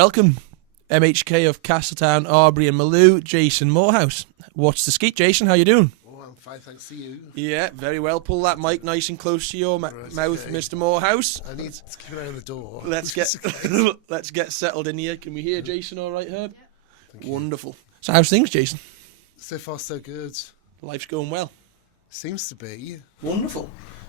welcome, MHK of Castletown, Arbory and Malew, Jason Moorhouse. What's the Skeet, Jason? How you doing? Oh, I'm fine, thanks to you. Yeah, very well. Pull that mic nice and close to your mouth, okay. Mr. Moorhouse. I need to keep an eye on the door. Let's get settled in here. Can we hear Jason all right, Herb? Thank Wonderful. So how's things, Jason? So far, so good. Life's going well. Seems to be. Wonderful.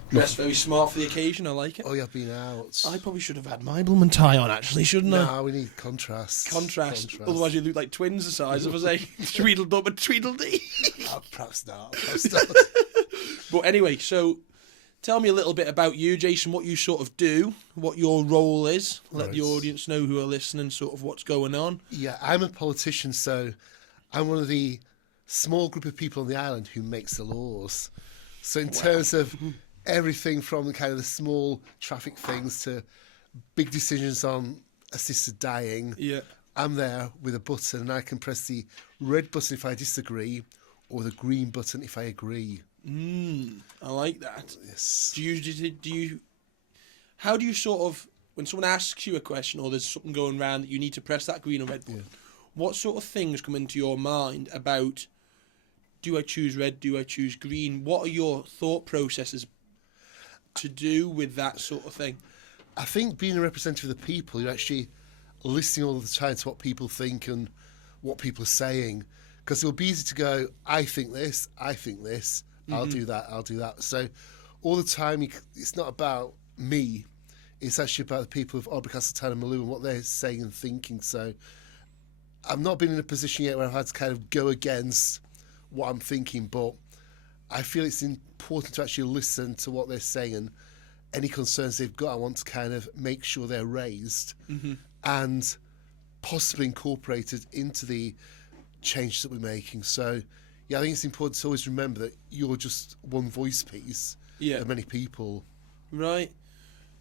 Dressed very smart for the occasion. I like it. Oh, yeah, I've been out. I probably should have had my blooming tie on, actually, shouldn't I? No, we need contrast. Contrast. Otherwise, you look like twins the size of us, eh? Tweedledum and Tweedledee. Perhaps not. But anyway, so tell me a little bit about you, Jason, what you sort of do, what your role is. Let the audience know who are listening sort of what's going on. Yeah, I'm a politician, so I'm one of the small group of people on the island who makes the laws. So in terms of everything from the kind of the small traffic things to big decisions on assisted dying, I'm there with a button and I can press the red button if I disagree or the green button if I agree. I like that. Yes. How do you sort of, when someone asks you a question or there's something going around that you need to press that green or red button, what sort of things come into your mind about, do I choose red, do I choose green? What are your thought processes to do with that sort of thing? I think being a representative of the people, you're actually listening all the time to what people think and what people are saying. Because it will be easy to go, I think this, I'll do that. So all the time, it's not about me. It's actually about the people of Arbory, Castletown and Malew and what they're saying and thinking. So I've not been in a position yet where I've had to kind of go against what I'm thinking, but I feel it's important to actually listen to what they're saying and any concerns they've got. I want to kind of make sure they're raised and possibly incorporated into the changes that we're making. So, yeah, I think it's important to always remember that you're just one voice piece of many people. Right.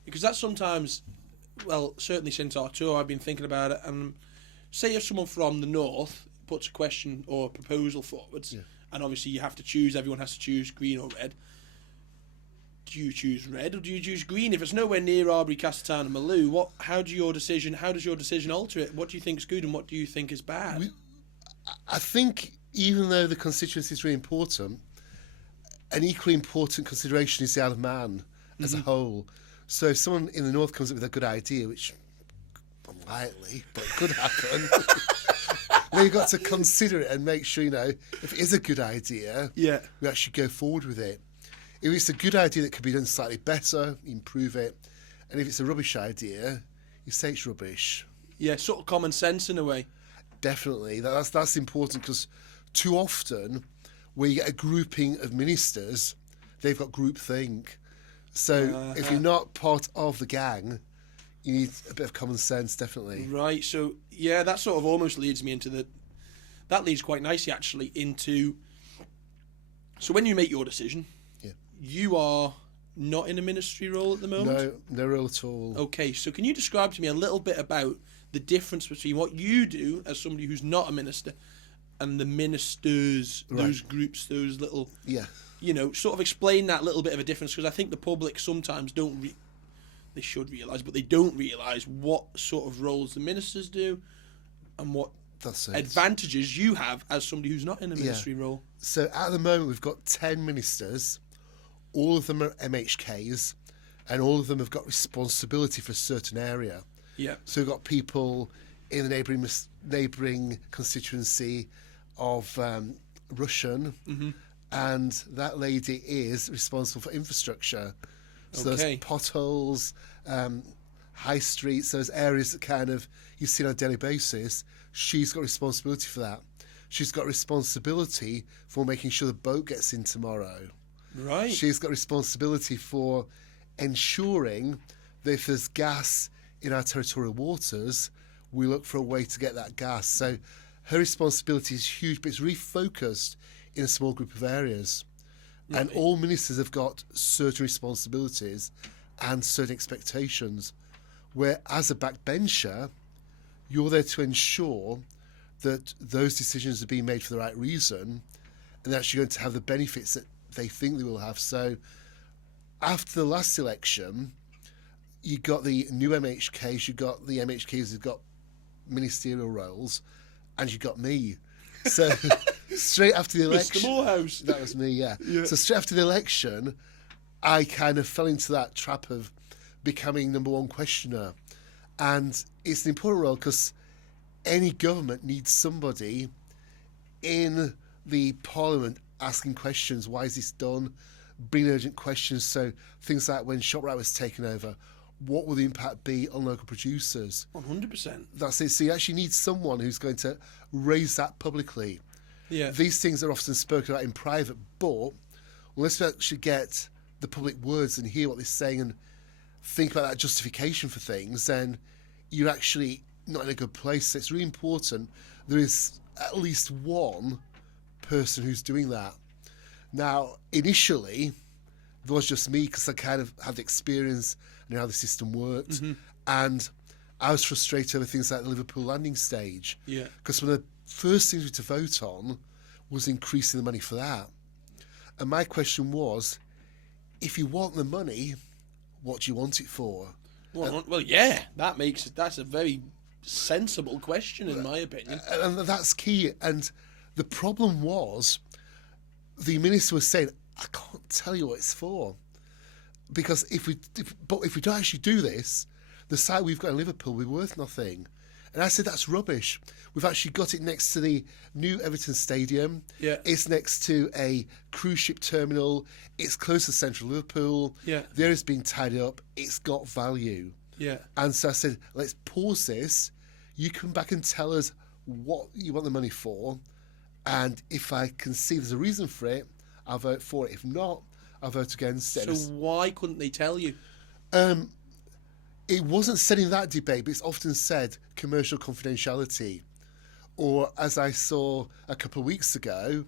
Because that's sometimes, well, certainly since our tour, I've been thinking about it. And say if someone from the north puts a question or a proposal forwards, and obviously you have to choose, everyone has to choose green or red. Do you choose red or do you choose green? If it's nowhere near Arbory, Castletown and Malew, how does your decision alter it? What do you think is good and what do you think is bad? I think even though the constituency is really important, an equally important consideration is the Isle of Man as a whole. So if someone in the north comes up with a good idea, which unlikely, but it could happen, then you've got to consider it and make sure, if it is a good idea, we actually go forward with it. If it's a good idea that could be done slightly better, improve it. And if it's a rubbish idea, you say it's rubbish. Yeah, sort of common sense in a way. Definitely. That's important because too often where you get a grouping of ministers, they've got groupthink. So if you're not part of the gang, you need a bit of common sense, definitely. Right. So, yeah, that sort of almost leads me into that leads quite nicely, actually, into... So when you make your decision, you are not in a ministry role at the moment? No role at all. Okay, so can you describe to me a little bit about the difference between what you do as somebody who's not a minister and the ministers, those groups, those little... sort of explain that little bit of a difference, because I think the public sometimes don't... They should realise, but they don't realise what sort of roles the ministers do and what advantages you have as somebody who's not in a ministry role. So at the moment we've got 10 ministers. All of them are MHKs and all of them have got responsibility for a certain area. Yeah. So we've got people in the neighbouring constituency of Russian and that lady is responsible for infrastructure. So there's potholes, high streets, those areas that kind of you see on a daily basis. She's got responsibility for that. She's got responsibility for making sure the boat gets in tomorrow. Right. She's got responsibility for ensuring that if there's gas in our territorial waters, we look for a way to get that gas. So her responsibility is huge, but it's really focused in a small group of areas. Right. And all ministers have got certain responsibilities and certain expectations, where as a backbencher, you're there to ensure that those decisions are being made for the right reason and they're actually going to have the benefits that they think they will have. So after the last election, you got the new MHKs, you got the MHKs who've got ministerial roles, and you got me. So straight after the election... Mr. Moorhouse. That was me, yeah. So straight after the election, I kind of fell into that trap of becoming number one questioner. And it's an important role because any government needs somebody in the parliament asking questions. Why is this done? Bringing urgent questions. So things like when ShopRite was taken over, what will the impact be on local producers? 100%. That's it. So you actually need someone who's going to raise that publicly. Yeah. These things are often spoken about in private, but unless we actually get the public words and hear what they're saying and think about that justification for things, then you're actually not in a good place. So it's really important there is at least one person who's doing that. Now, initially, there was just me because I kind of had the experience and how the system worked. And I was frustrated over things like the Liverpool landing stage. Yeah. Because one of the first things we had to vote on was increasing the money for that. And my question was, if you want the money, what do you want it for? Well, yeah, that's a very sensible question in my opinion. And that's key. And the problem was, the minister was saying, I can't tell you what it's for. Because if we don't actually do this, the site we've got in Liverpool will be worth nothing. And I said, that's rubbish. We've actually got it next to the new Everton Stadium. Yeah. It's next to a cruise ship terminal. It's close to central Liverpool. Yeah. The area's been tidied up. It's got value. Yeah. And so I said, let's pause this. You come back and tell us what you want the money for. And if I can see there's a reason for it, I'll vote for it. If not, I'll vote against it. So why couldn't they tell you? It wasn't said in that debate, but it's often said commercial confidentiality. Or as I saw a couple of weeks ago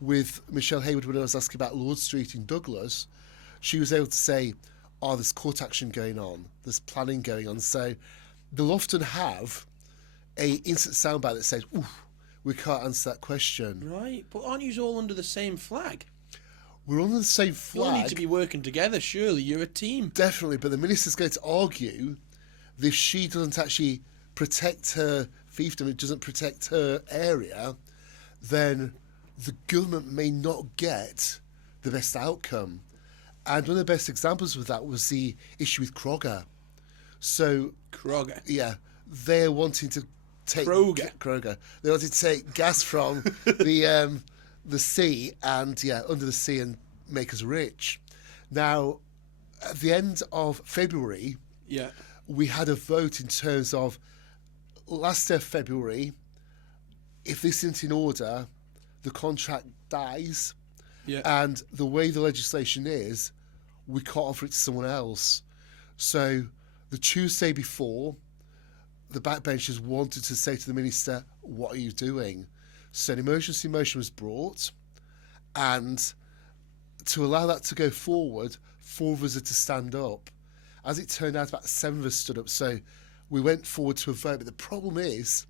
with Michelle Hayward when I was asking about Lord Street in Douglas, she was able to say, there's court action going on, there's planning going on. So they'll often have a instant soundbite that says, we can't answer that question. Right, but aren't you all under the same flag? We're under the same flag. You all need to be working together, surely. You're a team. Definitely, but the minister's going to argue that if she doesn't actually protect her fiefdom, it doesn't protect her area, then the government may not get the best outcome. And one of the best examples of that was the issue with Kroger. So Kroger? Yeah, they're wanting to take... Kroger. They wanted to take gas from the sea and under the sea and make us rich. Now, at the end of February, we had a vote in terms of last day of February. If this isn't in order, the contract dies. And the way the legislation is, we can't offer it to someone else. So the Tuesday before, the backbenchers wanted to say to the minister, what are you doing? So an emergency motion was brought, and to allow that to go forward, 4 of us had to stand up. As it turned out, about 7 of us stood up, so we went forward to a vote. But the problem is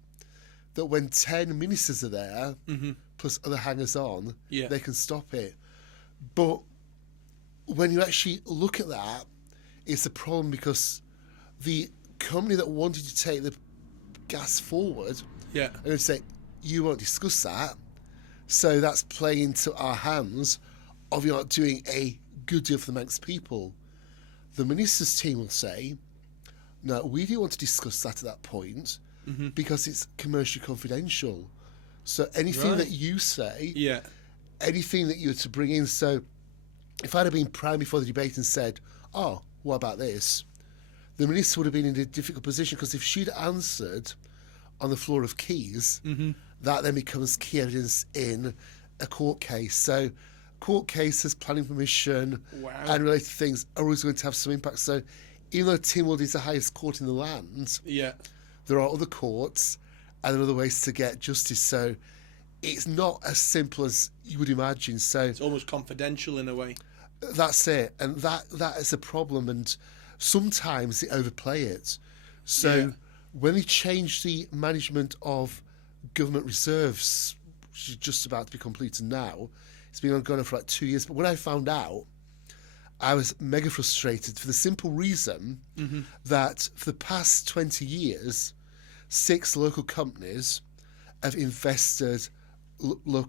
that when 10 ministers are there, plus other hangers-on, they can stop it. But when you actually look at that, it's a problem because the company that wanted to take the gas forward are going to say, you won't discuss that, so that's playing into our hands of you not doing a good deal for the Manx people. The minister's team will say, no, we didn't want to discuss that at that point because it's commercially confidential. So anything that you say, anything that you were to bring in, so if I'd have been prime before the debate and said, what about this? The minister would have been in a difficult position because if she'd answered on the floor of keys, that then becomes key evidence in a court case. So court cases, planning permission, and related things are always going to have some impact. So even though Tynwald is the highest court in the land, there are other courts and there are other ways to get justice. So it's not as simple as you would imagine. So it's almost confidential in a way. That's it. And that is a problem. And sometimes they overplay it. So when they changed the management of government reserves, which is just about to be completed now, it's been ongoing for like 2 years. But when I found out, I was mega frustrated for the simple reason that for the past 20 years, 6 local companies have invested the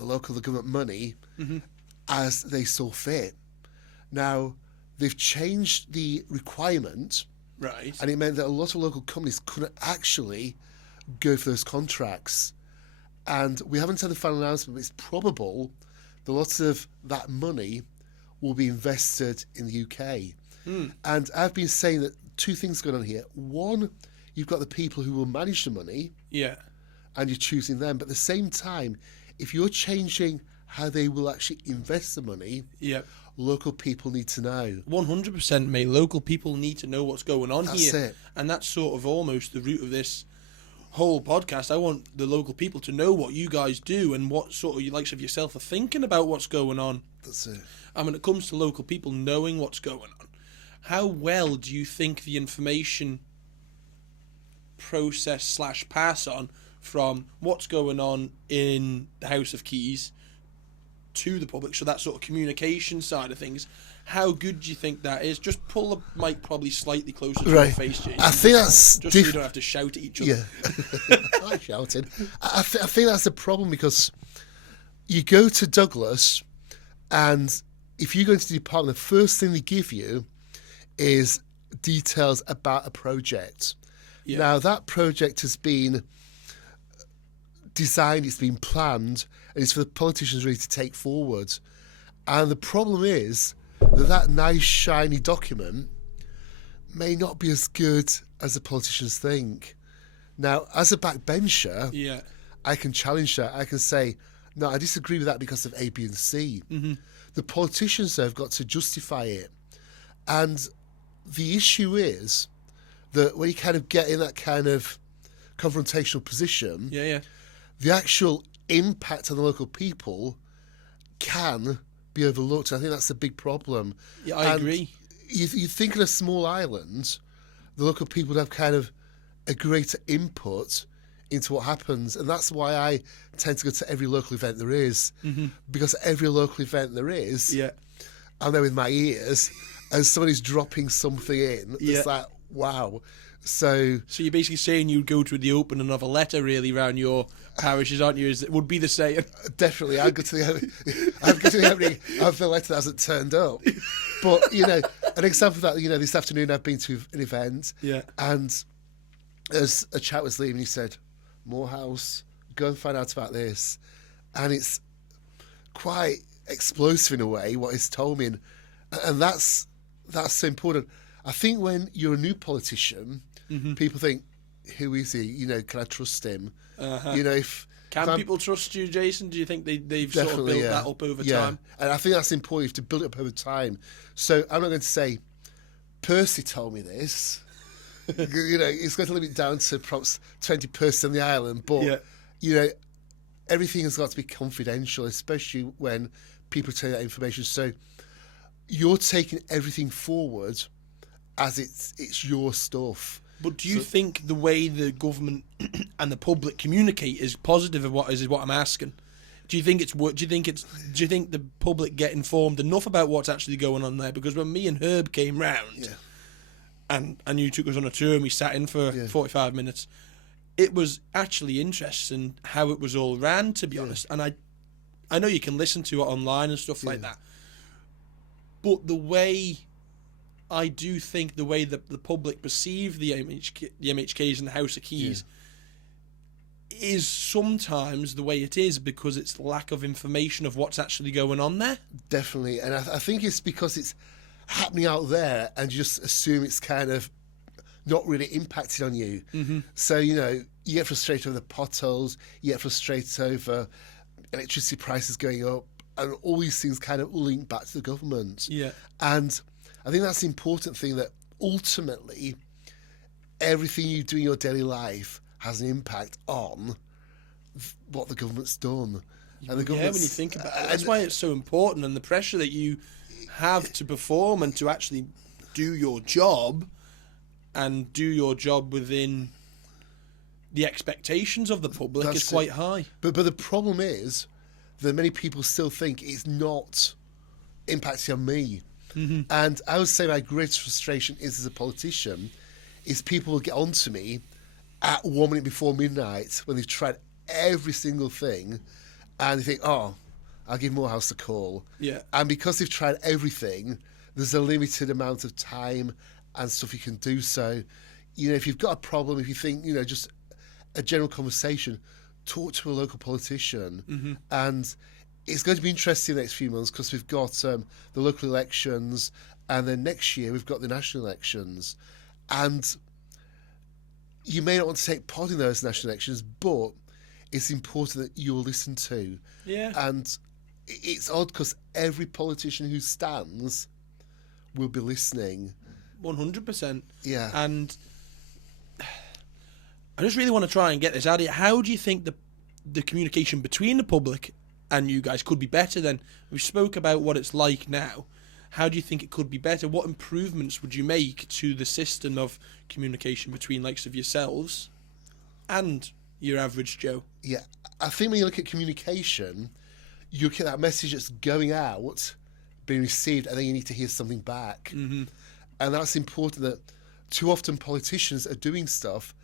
local government money as they saw fit. Now, they've changed the requirement, right, and it meant that a lot of local companies couldn't actually go for those contracts. And we haven't had the final announcement, but it's probable that lots of that money will be invested in the UK. And I've been saying that 2 things going on here. One, you've got the people who will manage the money, and you're choosing them. But at the same time, if you're changing how they will actually invest the money, local people need to know. 100%, mate. Local people need to know what's going on here. That's it. And that's sort of almost the root of this whole podcast. I want the local people to know what you guys do and what sort of you likes of yourself are thinking about what's going on. That's it. And when it comes to local people knowing what's going on, how well do you think the information process / pass on from what's going on in the House of Keys to the public, so that sort of communication side of things, how good do you think that is? Just pull the mic probably slightly closer to your face, Jason. I think that's just so you don't have to shout at each other. Yeah, I shouted. I think that's a problem, because you go to Douglas, and if you go into the department, the first thing they give you is details about a project. Now, that project has been designed, it's been planned, and it's for the politicians really to take forward. And the problem is that nice, shiny document may not be as good as the politicians think. Now, as a backbencher, I can challenge that. I can say, no, I disagree with that because of A, B, and C. The politicians, though, have got to justify it. And the issue is that when you kind of get in that kind of confrontational position, the actual impact on the local people can be overlooked. I think that's a big problem. Yeah, I agree. You think in a small island, the local people would have kind of a greater input into what happens, and that's why I tend to go to every local event there is, because every local event there is, I'm there with my ears, and somebody's dropping something in. It's like, wow. So you're basically saying you'd go to the opening of a letter really around your parishes, aren't you? It would be the saying. Definitely, I'd go to the opening of the letter that hasn't turned up. But an example of that, this afternoon I've been to an event, and as a chap was leaving, he said, "Moorhouse, go and find out about this," and it's quite explosive in a way what he's told me, and that's so important. I think when you're a new politician, people think, who is he? Can I trust him? Can people trust you, Jason? Do you think they've sort of built that up over time? And I think that's important. You have to build it up over time. So I'm not going to say, Percy told me this. It's got to limit it down to perhaps 20 persons on the island. But, everything has got to be confidential, especially when people tell you that information. So you're taking everything forward as it's your stuff. But do you think the way the government and the public communicate is positive? Is what I'm asking. Do you think the public get informed enough about what's actually going on there? Because when me and Herb came round, and you took us on a tour and we sat in for 45 minutes, it was actually interesting how it was all ran, to be honest. And I know you can listen to it online and stuff like that, but the way I do think the way that the public perceive the MHKs and the House of Keys is sometimes the way it is because it's lack of information of what's actually going on there. Definitely, and I think it's because it's happening out there and you just assume it's kind of not really impacted on you. So, you get frustrated over the potholes, you get frustrated over electricity prices going up, and all these things kind of link back to the government. And I think that's the important thing, that ultimately everything you do in your daily life has an impact on what the government's done. And the when you think about it, that's why it's so important, and the pressure that you have to perform and to actually do your job, and do your job within the expectations of the public is quite high. But the problem is that many people still think it's not impacting on me. And I would say my greatest frustration is, as a politician, is people will get onto me at 1 minute before midnight when they've tried every single thing, and they think, oh, I'll give Moorhouse a call. Yeah. And because they've tried everything, there's a limited amount of time and stuff you can do. So, if you've got a problem, if you think, just a general conversation, talk to a local politician. Mm-hmm. And it's going to be interesting the next few months because we've got the local elections, and then next year we've got the national elections. And you may not want to take part in those national elections, but it's important that you're listened to. Yeah. And it's odd because every politician who stands will be listening. 100%. Yeah. And I just really want to try and get this out of you. How do you think the communication between the public and you guys could be better then? We spoke about what it's like now. How do you think it could be better? What improvements would you make to the system of communication between likes of yourselves and your average Joe? Yeah, I think when you look at communication, you look at that message that's going out, being received, and then you need to hear something back. Mm-hmm. And that's important. That too often politicians are doing stuff,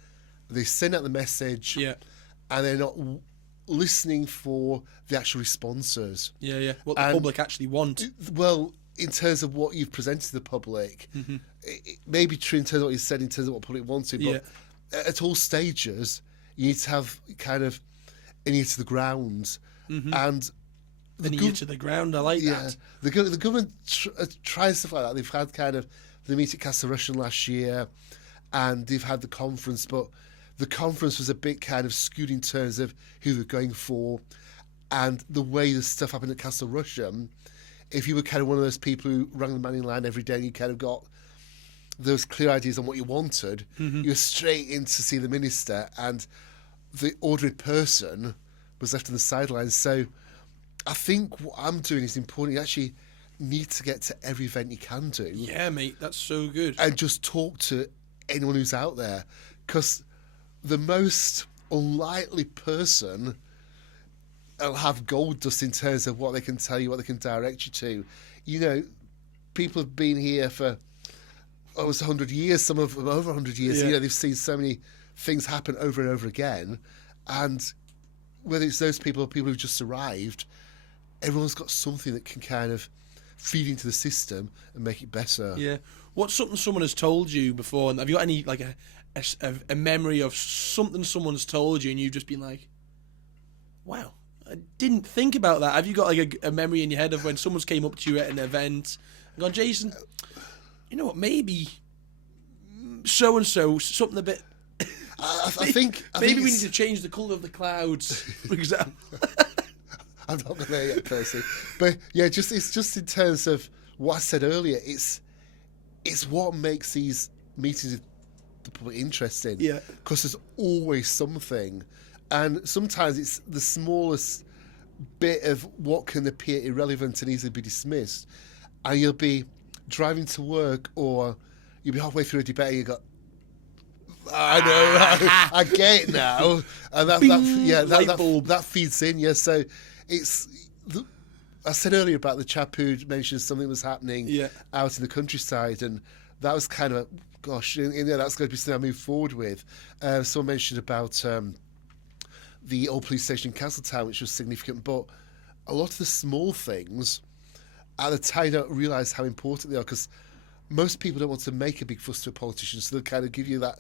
they send out the message, and they're not listening for the actual responses. Yeah. What the public actually want. Well, in terms of what you've presented to the public, it may be true in terms of what you said, in terms of what the public wanted, but at all stages, you need to have kind of an ear to the ground. Mm-hmm. And an ear to the ground, I like that. The government tries stuff like that. They've had kind of the meet at Castletown last year, and they've had the conference, but the conference was a bit kind of skewed in terms of who they're going for, and the way the stuff happened at Castletown. If you were kind of one of those people who rang the Manning line every day and you kind of got those clear ideas on what you wanted, you were straight in to see the minister, and the ordinary person was left on the sidelines. So I think what I'm doing is important. You actually need to get to every event you can do. Yeah, mate, that's so good. And just talk to anyone who's out there, because the most unlikely person will have gold dust in terms of what they can tell you, what they can direct you to. People have been here for almost 100 years, some of them over 100 years. Yeah. They've seen so many things happen over and over again. And whether it's those people or people who've just arrived, everyone's got something that can kind of feed into the system and make it better. Yeah. What's something someone has told you before? And have you got any, like, a memory of something someone's told you and you've just been like, wow, I didn't think about that? Have you got like a memory in your head of when someone's came up to you at an event and gone, Jason, you know what, maybe so-and-so, something a bit... I think we need to change the colour of the clouds, for example. I'm not there yet, Percy. But yeah, it's just in terms of what I said earlier, it's what makes these meetings with the public interesting. Yeah. Because there's always something. And sometimes it's the smallest bit of what can appear irrelevant and easily be dismissed. And you'll be driving to work, or you'll be halfway through a debate and you go, I know, I get it now. And that feeds in, yeah. So I said earlier about the chap who mentioned something was happening out in the countryside, and that was kind of, gosh, that's going to be something I move forward with. Someone mentioned about the old police station in Castletown, which was significant, but a lot of the small things, at the time, don't realise how important they are, because most people don't want to make a big fuss to a politician, so they'll kind of give you that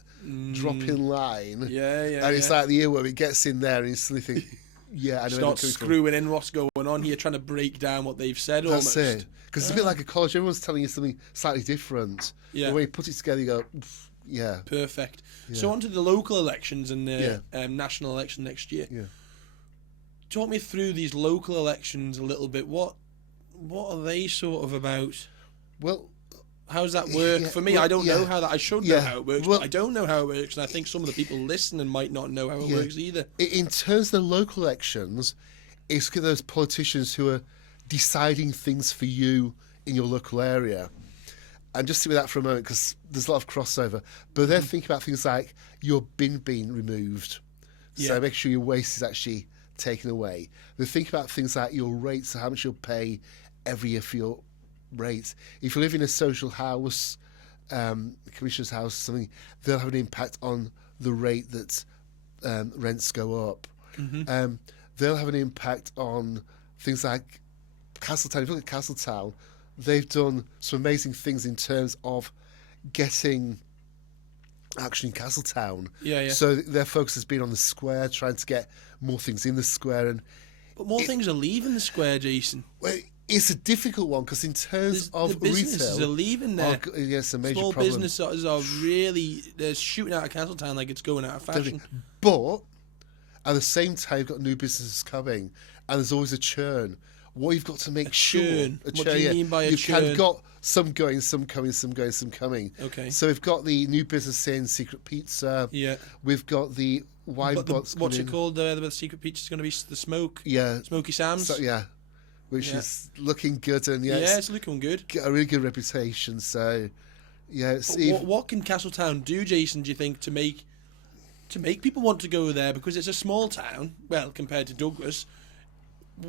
drop-in line. And it's like the earworm, it gets in there and you suddenly think, yeah, I know. Start screwing in what's going on here, trying to break down what they've said. That's it. Because it's a bit like a college, everyone's telling you something slightly different. Yeah. But when you put it together, you go, yeah. Perfect. Yeah. So on to the local elections and the national election next year. Yeah. Talk me through these local elections a little bit. What are they sort of about? Well, how does that work? For me, I don't know how that... I should know how it works, but I don't know how it works, and I think some of the people listening might not know how it works either. In terms of the local elections, it's those politicians who are deciding things for you in your local area. And just sit with that for a moment, because there's a lot of crossover. But they're thinking about things like your bin being removed. So make sure your waste is actually taken away. They think about things like your rates, so how much you'll pay every year for your rates. If you live in a social house, commissioner's house, something, they'll have an impact on the rate that rents go up. They'll have an impact on things like Castletown. If you look at Castletown, they've done some amazing things in terms of getting action in Castletown. So their focus has been on the square, trying to get more things in the square. But more things are leaving the square, Jason. Well, it's a difficult one because in terms of the businesses retail, are leaving there. Yes, a major Small problem. businesses are really, they're shooting out of Castletown like it's going out of fashion. But at the same time, you've got new businesses coming, and there's always a churn. What you've got to make churn. What do you mean by a churn? You've got some going, some coming, some going, some coming. Okay. So we've got the new business in Secret Pizza. Yeah. We've got the wine bots. What's it called? The Secret Pizza is going to be the Smoke. Yeah. Smoky Sam's. So, yeah. Which is looking good, and it's looking good. Got a really good reputation. So, yeah. What can Castletown do, Jason? Do you think to make people want to go there, because it's a small town? Well, compared to Douglas,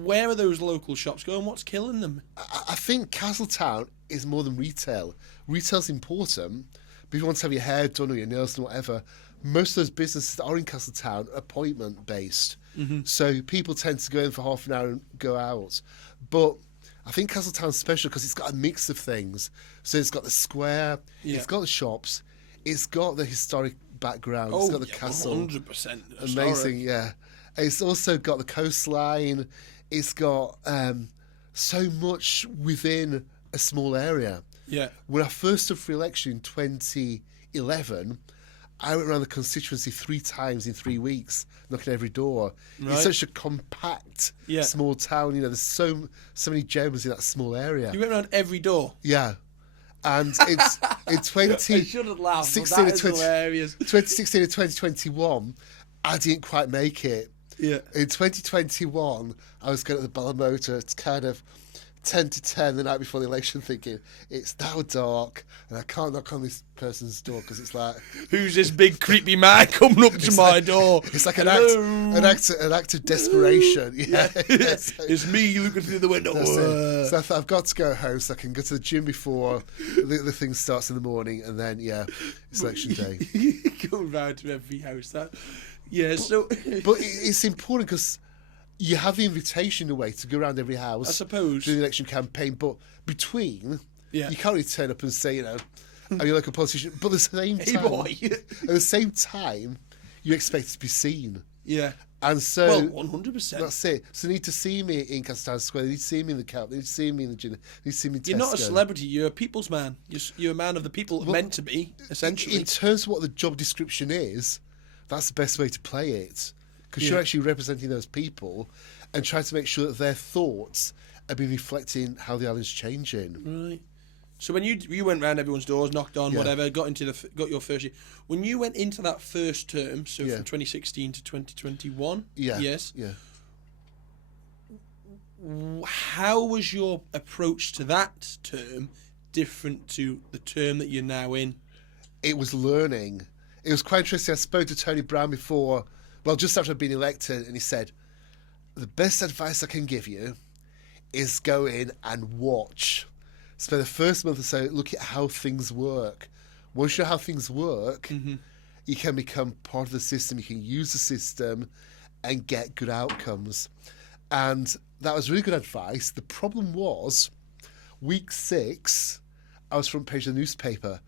where are those local shops going? What's killing them? I think Castletown is more than retail. Retail's important, but if you want to have your hair done or your nails done, whatever, most of those businesses that are in Castletown are appointment based. So people tend to go in for half an hour and go out. But I think Castletown's special because it's got a mix of things. So it's got the square, it's got the shops, it's got the historic background, it's got the castle. 100% amazing, yeah. It's also got the coastline. It's got so much within a small area. Yeah. When I first stood for election in 2011, I went around the constituency 3 times in 3 weeks, knocking every door. Right. It's such a compact, small town. You know, there's so many gems in that small area. You went around every door? Yeah. And it's in 2016 and 2021, I didn't quite make it. Yeah. In 2021, I was going at the Balamotor. It's kind of 10 to 10 the night before the election, thinking it's now dark and I can't knock on this person's door because it's like, who's this big creepy man coming up to my door? It's like an act of desperation. Yeah. It's me looking through the window. So I thought, I've got to go home so I can go to the gym before the thing starts in the morning, and then it's election day. Go round to every house. But it's important because you have the invitation in a way to go around every house, I suppose, during the election campaign. But between, you can't really turn up and say, I'm your local politician. But at the same time, hey boy. At the same time, you expect to be seen. Yeah. And so, 100%. That's it. So they need to see me in Castletown Square. They need to see me in the Camp. They need to see me in the gym. They need to see me in Tesco. You're not a celebrity. You're a people's man. You're a man of the people, meant to be, essentially. In terms of what the job description is, that's the best way to play it. Because you're actually representing those people and trying to make sure that their thoughts are being reflecting how the island's changing. Right. So when you went round everyone's doors, knocked on, whatever, got your first year. When you went into that first term, so from 2016 to 2021, how was your approach to that term different to the term that you're now in? It was learning. It was quite interesting. I spoke to Tony Brown before, just after I'd been elected, and he said, the best advice I can give you is go in and watch. Spend the first month or so, look at how things work. Once you know how things work, you can become part of the system. You can use the system and get good outcomes. And that was really good advice. The problem was, week 6, I was front page of the newspaper.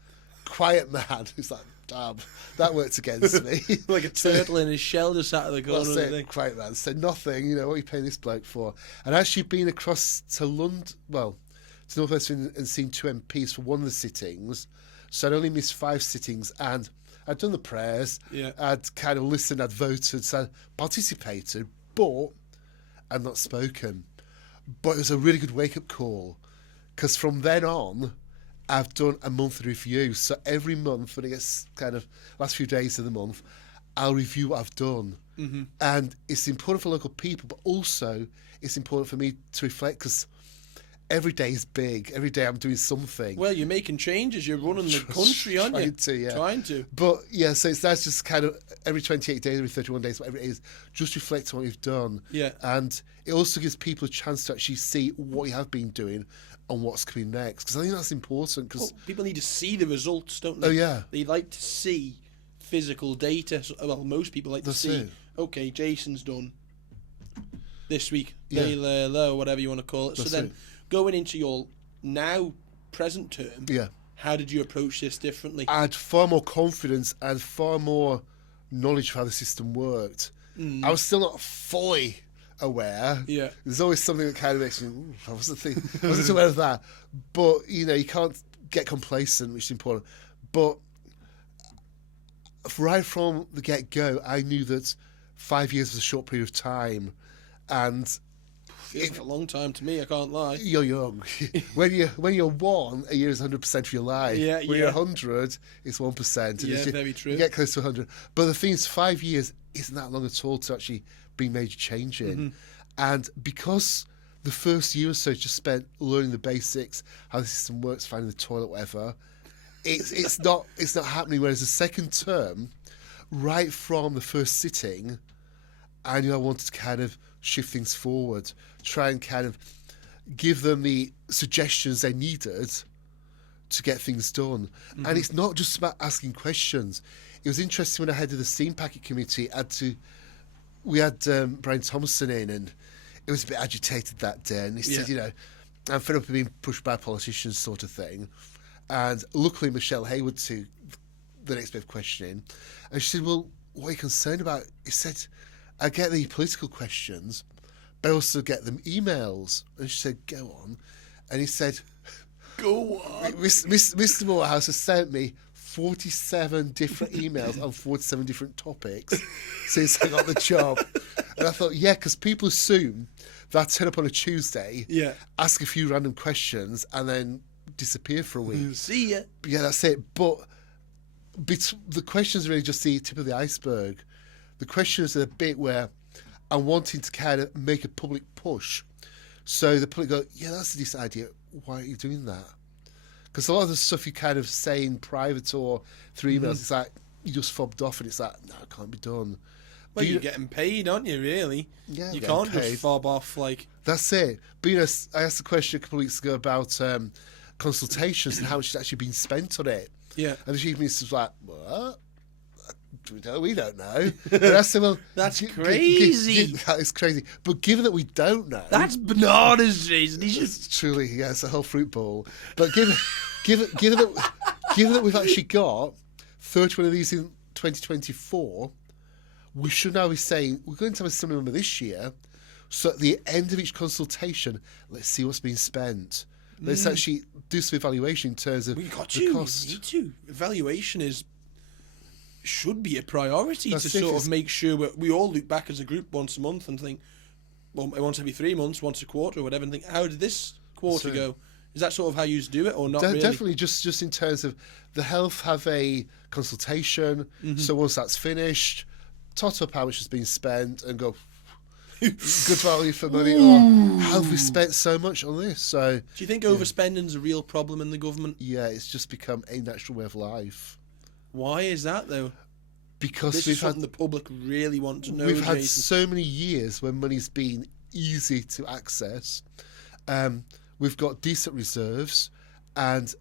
Quiet man. It's like, damn, that worked against me. Like a turtle in his shell just sat at the corner. That's it, quiet man. Said nothing, what are you paying this bloke for? And actually been across to London, to North West and seen 2 MPs for one of the sittings. So I'd only missed 5 sittings, and I'd done the prayers. Yeah. I'd kind of listened, I'd voted, so I participated, but I'd not spoken. But it was a really good wake-up call, because from then on, I've done a monthly review. So every month, when it gets kind of last few days of the month, I'll review what I've done. Mm-hmm. And it's important for local people, but also it's important for me to reflect, because every day is big. Every day I'm doing something. Well, you're making changes. You're running the country, aren't you? Trying to. But, so that's just kind of every 28 days, every 31 days, whatever it is, just reflect on what you've done. Yeah. And it also gives people a chance to actually see what you have been doing and what's coming next. Because I think that's important. Because people need to see the results, don't they? Oh, yeah. They like to see physical data. Well, most people like to see, okay, Jason's done this week, low, whatever you want to call it. So then, going into your now present term, how did you approach this differently? I had far more confidence and far more knowledge of how the system worked. I was still not fully aware. There's always something that kind of makes me, I wasn't aware of that. But, you know, you can't get complacent, which is important. But right from the get-go, I knew that 5 years was a short period of time. And feels like a long time to me, I can't lie. You're young. when you're one, a year is 100% of your life. When you're 100, it's 1%. And very true. You get close to 100. But the thing is, 5 years isn't that long at all to actually bring major change in. And because the first year or so just spent learning the basics, how the system works, finding the toilet, whatever, it's not happening. Whereas the second term, right from the first sitting, I knew I wanted to kind of shift things forward, try and kind of give them the suggestions they needed to get things done. And it's not just about asking questions. It was interesting when I headed the Steam Packet Committee, we had Brian Thompson in, and it was a bit agitated that day, and he said, you know, I'm fed up of being pushed by politicians sort of thing. And luckily Michelle Hayward to the next bit of questioning, and she said, well, what are you concerned about? He said, I get the political questions, but I also get them emails. And she said, go on. And he said, go on. Mr. Moorhouse has sent me 47 different emails on 47 different topics since I got the job. And I thought, because people assume that I turn up on a Tuesday, ask a few random questions, and then disappear for a week. See ya. Yeah, that's it. But the questions are really just the tip of the iceberg. The questions are the bit where I'm wanting to kind of make a public push. So the public go, that's a decent idea. Why are you doing that? Because a lot of the stuff you kind of say in private or through emails, it's like you just fobbed off, and it's like, no, it can't be done. Well, you're getting paid, aren't you, really? Yeah, you can't just fob off, like... That's it. But, I asked a question a couple of weeks ago about consultations and how much has actually been spent on it. Yeah. And the chief minister was like, what? We don't know. And I said, well... That's crazy. That is crazy. But given that we don't know... That's bananas, Jason. He's just... Truly, it's a whole fruit bowl. But given that we've actually got 31 of these in 2024... we should now be saying, we're going to have a similar number this year, so at the end of each consultation, let's see what's been spent. Let's actually do some evaluation in terms of the cost. You need to. Evaluation should be a priority to sort of make sure we all look back as a group once a month and think, well, once every 3 months, once a quarter or whatever, and think, how did this quarter go? Is that sort of how you do it, or not really? Definitely, just in terms of the health have a consultation, so once that's finished, tot up how much has been spent and go, good value for money, or how have we spent so much on this? So, do you think overspending's a real problem in the government? Yeah, it's just become a natural way of life. Why is that, though? Because this is something the public really want to know. We've had so many years when money's been easy to access. We've got decent reserves, and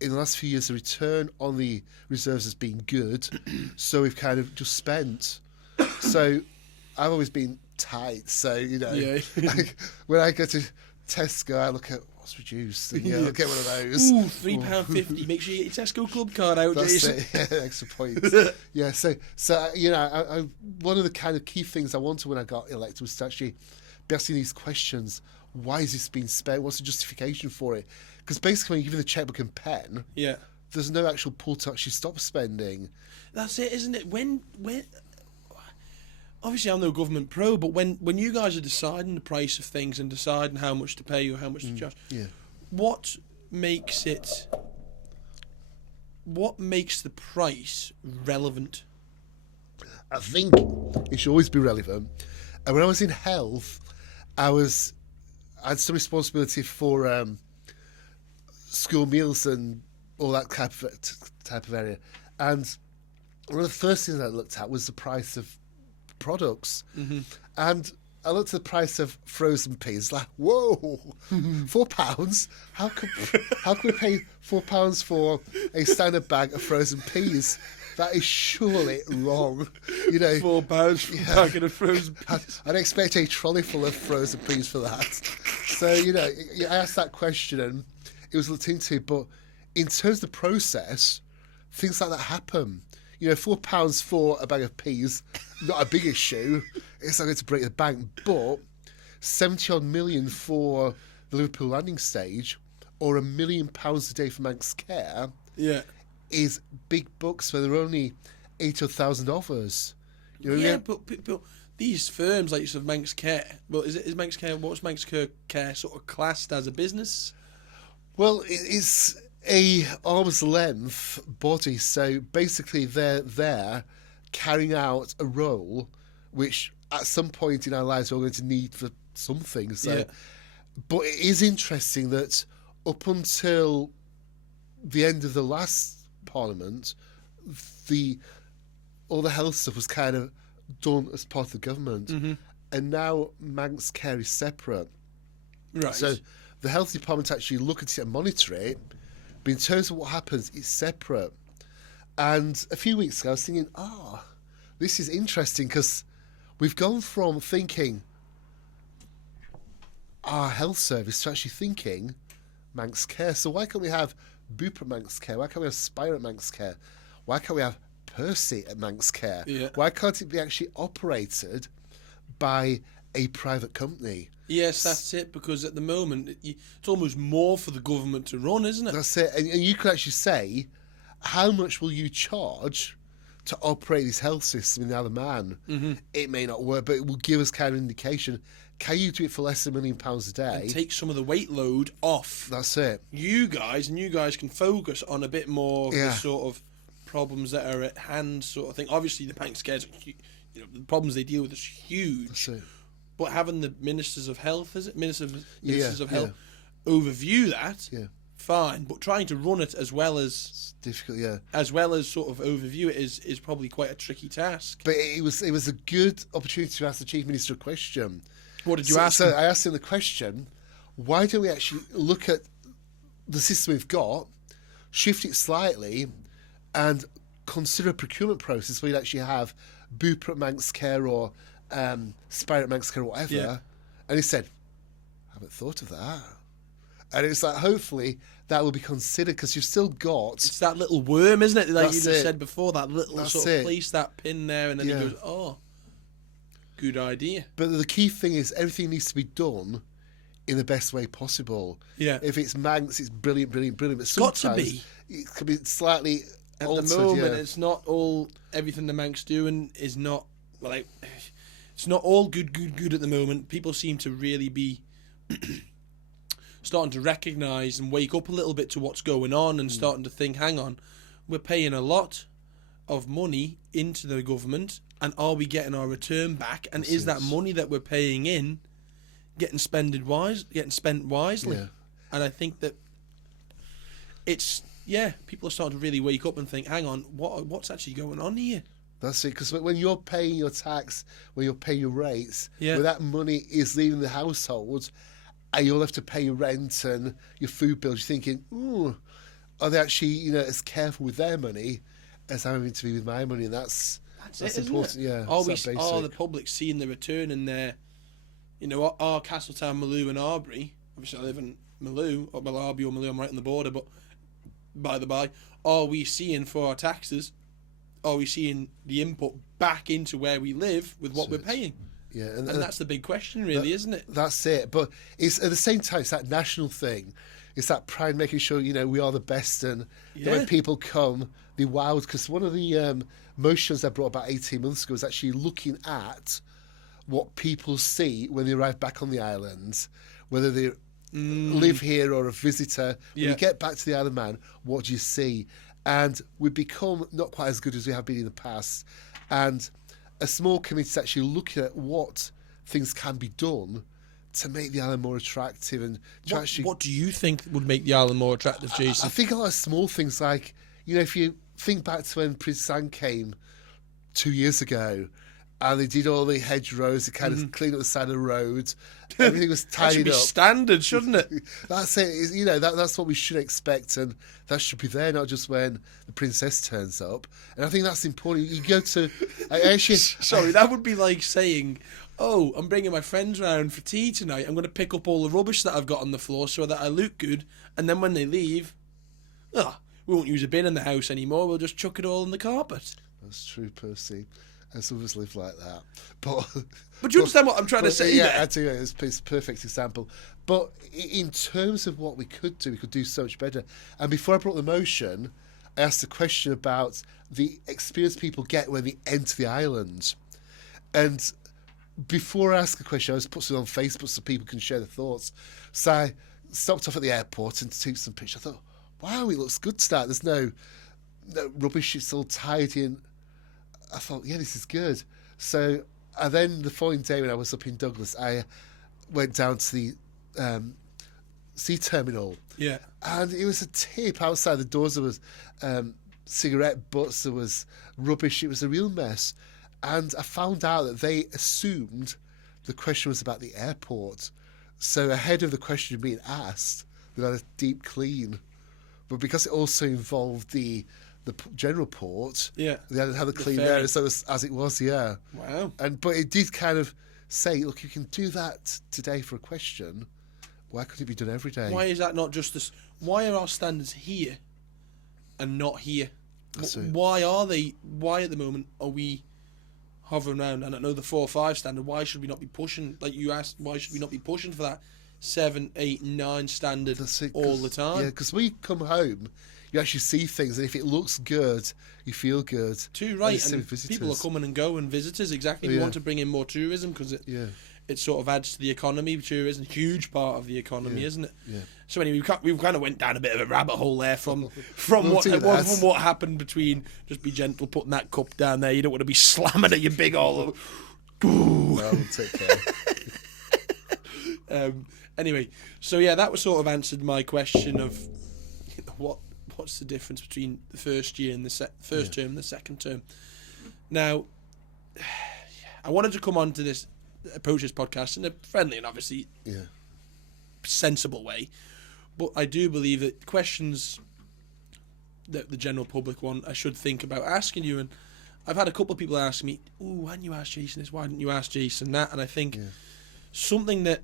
in the last few years, the return on the reserves has been good. So we've kind of just spent. So I've always been tight. So, like, when I go to Tesco, I look at what's reduced. And, I'll get one of those. Ooh, £3.50. Make sure you get your Tesco Club card out, That's Jason. It. Yeah, extra points. So I one of the kind of key things I wanted when I got elected was to actually be asking these questions. Why is this being spent? What's the justification for it? Because basically, when you give them the checkbook and pen, there's no actual pull to actually stop spending. That's it, isn't it? When obviously I'm no government pro, but when you guys are deciding the price of things and deciding how much to pay or how much to charge, what makes the price relevant? I think it should always be relevant. And when I was in health, I had some responsibility for school meals and all that type of area. And one of the first things I looked at was the price of products. And I looked at the price of frozen peas, like, whoa, £4? How could we pay £4 for a standard bag of frozen peas? That is surely wrong. £4 for a packet of frozen peas. I'd expect a trolley full of frozen peas for that. So, I asked that question and it was looked into. But in terms of the process, things like that happen. £4 for a bag of peas, not a big issue. It's not going to break the bank. But 70-odd million for the Liverpool landing stage, or £1 million a day for Manx Care, is big bucks when there are only 80,000 offers. But these firms like you said, Manx Care. Well, is Manx Care? What's Manx Care sort of classed as a business? Well, it's a arm's length body. So basically, they're there carrying out a role which at some point in our lives we're going to need for something. So, but it is interesting that up until the end of the last Parliament, all the health stuff was kind of done as part of the government, and now Manx Care is separate. Right. So the health department actually look at it and monitor it, but in terms of what happens, it's separate. And a few weeks ago, I was thinking, this is interesting because we've gone from thinking our health service to actually thinking Manx Care. So why can't we have Bupa at Manx Care? Why can't we have Spire at Manx Care? Why can't we have Percy at Manx Care? Yeah. Why can't it be actually operated by a private company? Yes, that's it, because at the moment it's almost more for the government to run, isn't it? That's it. And you could actually say, how much will you charge to operate this health system in the Isle of Man? It may not work, but it will give us kind of an indication. Can you do it for less than £1 million a day? And take some of the weight load off. That's it. You guys can focus on a bit more of the sort of problems that are at hand, sort of thing. Obviously, the Manx Cares, the problems they deal with is huge. That's it. But having the Ministers of Health, is it? Ministers of Health overview that, fine. But trying to run it as well as... It's difficult, as well as sort of overview it is probably quite a tricky task. But it was a good opportunity to ask the Chief Minister a question. What did you ask him? So I asked him the question, why don't we actually look at the system we've got, shift it slightly, and consider a procurement process where you'd actually have Bupa at Manx Care or Spire at Manx Care or whatever. Yeah. And he said, I haven't thought of that. And it's like, hopefully that will be considered, because you've still got... It's that little worm, isn't it? Like That's you just it. said before, that little That's sort of it. place that pin there, and then he goes, oh, good idea. But the key thing is everything needs to be done in the best way possible. Yeah. If it's Manx, it's brilliant. But It's got to be. It could be slightly At altered. the moment, it's not all... Everything the Manx doing is not... Well, like, it's not all good at the moment. People seem to really be... starting to recognise and wake up a little bit to what's going on, and starting to think, hang on, we're paying a lot of money into the government, and are we getting our return back? And is that money that we're paying in getting spent wisely? Yeah. And I think that it's people are starting to really wake up and think, hang on, what's actually going on here? That's it, because when you're paying your tax, when you're paying your rates, Yeah. when that money is leaving the household, and you'll have to pay your rent and your food bills, you're thinking, ooh, are they actually, as careful with their money as I'm having to be with my money? And that's it, important. isn't it? Yeah. Are the public seeing the return in their, our Castletown, Malew and Arbory? Obviously, I live in Malew, or Arbory or Malew, I'm right on the border, but by the by, are we seeing for our taxes, are we seeing the input back into where we live with what we're paying? Yeah, and that's the big question, really, isn't it? That's it. But it's at the same time, it's that national thing. It's that pride, making sure we are the best, and that when people come, they're wowed. Because one of the motions I brought about 18 months ago was actually looking at what people see when they arrive back on the island, whether they live here or a visitor. When you get back to the Isle of Man, what do you see? And we've become not quite as good as we have been in the past. And a small committee is actually looking at what things can be done to make the island more attractive. And what do you think would make the island more attractive, Jason? I think a lot of small things, like, if you think back to when Prince Sam came 2 years ago, and they did all the hedgerows. They kind of cleaned up the side of the road. Everything was tidied that should be up. Standard, shouldn't it? That's it. You know, that's what we should expect, and that should be there, not just when the princess turns up. And I think that's important. You go to... Sorry, that would be like saying, oh, I'm bringing my friends round for tea tonight. I'm going to pick up all the rubbish that I've got on the floor so that I look good. And then when they leave, we won't use a bin in the house anymore. We'll just chuck it all on the carpet. That's true, Percy. And some of us live like that. But do you understand what I'm trying to say there? I do. It's a perfect example. But in terms of what we could do so much better. And before I brought the motion, I asked a question about the experience people get when they enter the island. And before I ask a question, I was put something on Facebook so people can share their thoughts. So I stopped off at the airport and took some pictures. I thought, wow, it looks good to that. There's no rubbish. It's all tidy. And I thought, yeah, this is good. So then the following day when I was up in Douglas, I went down to the sea terminal. Yeah. And it was a tip outside the doors. There was cigarette butts. There was rubbish. It was a real mess. And I found out that they assumed the question was about the airport. So ahead of the question being asked, they had a deep clean. But because it also involved the general port, they had a clean there, so it was, as it was, yeah. Wow. But it did kind of say, look, you can do that today for a question. Why couldn't it be done every day? Why is that not just this? Why are our standards here and not here? Why are they? Why at the moment are we hovering around? I don't know the 4 or 5 standard. Why should we not be pushing? Like you asked, why should we not be pushing for that 7, 8, 9 standard all the time? Yeah, because when you come home, you actually see things, and if it looks good, you feel good. Too right, and people are coming and going. Visitors, exactly. We want to bring in more tourism because it sort of adds to the economy. Tourism, huge part of the economy, isn't it? Yeah. So anyway, we kind of went down a bit of a rabbit hole there from what happened between. Just be gentle, putting that cup down there. You don't want to be slamming at your big old. Well, take care. Anyway, so yeah, that was sort of answered my question of what's the difference between the first year and the first term and the second term. Now, I wanted to come on to approach this podcast in a friendly and obviously sensible way, but I do believe that questions that the general public want, I should think about asking you. And I've had a couple of people ask me, why didn't you ask Jason this? Why didn't you ask Jason that? And I think something that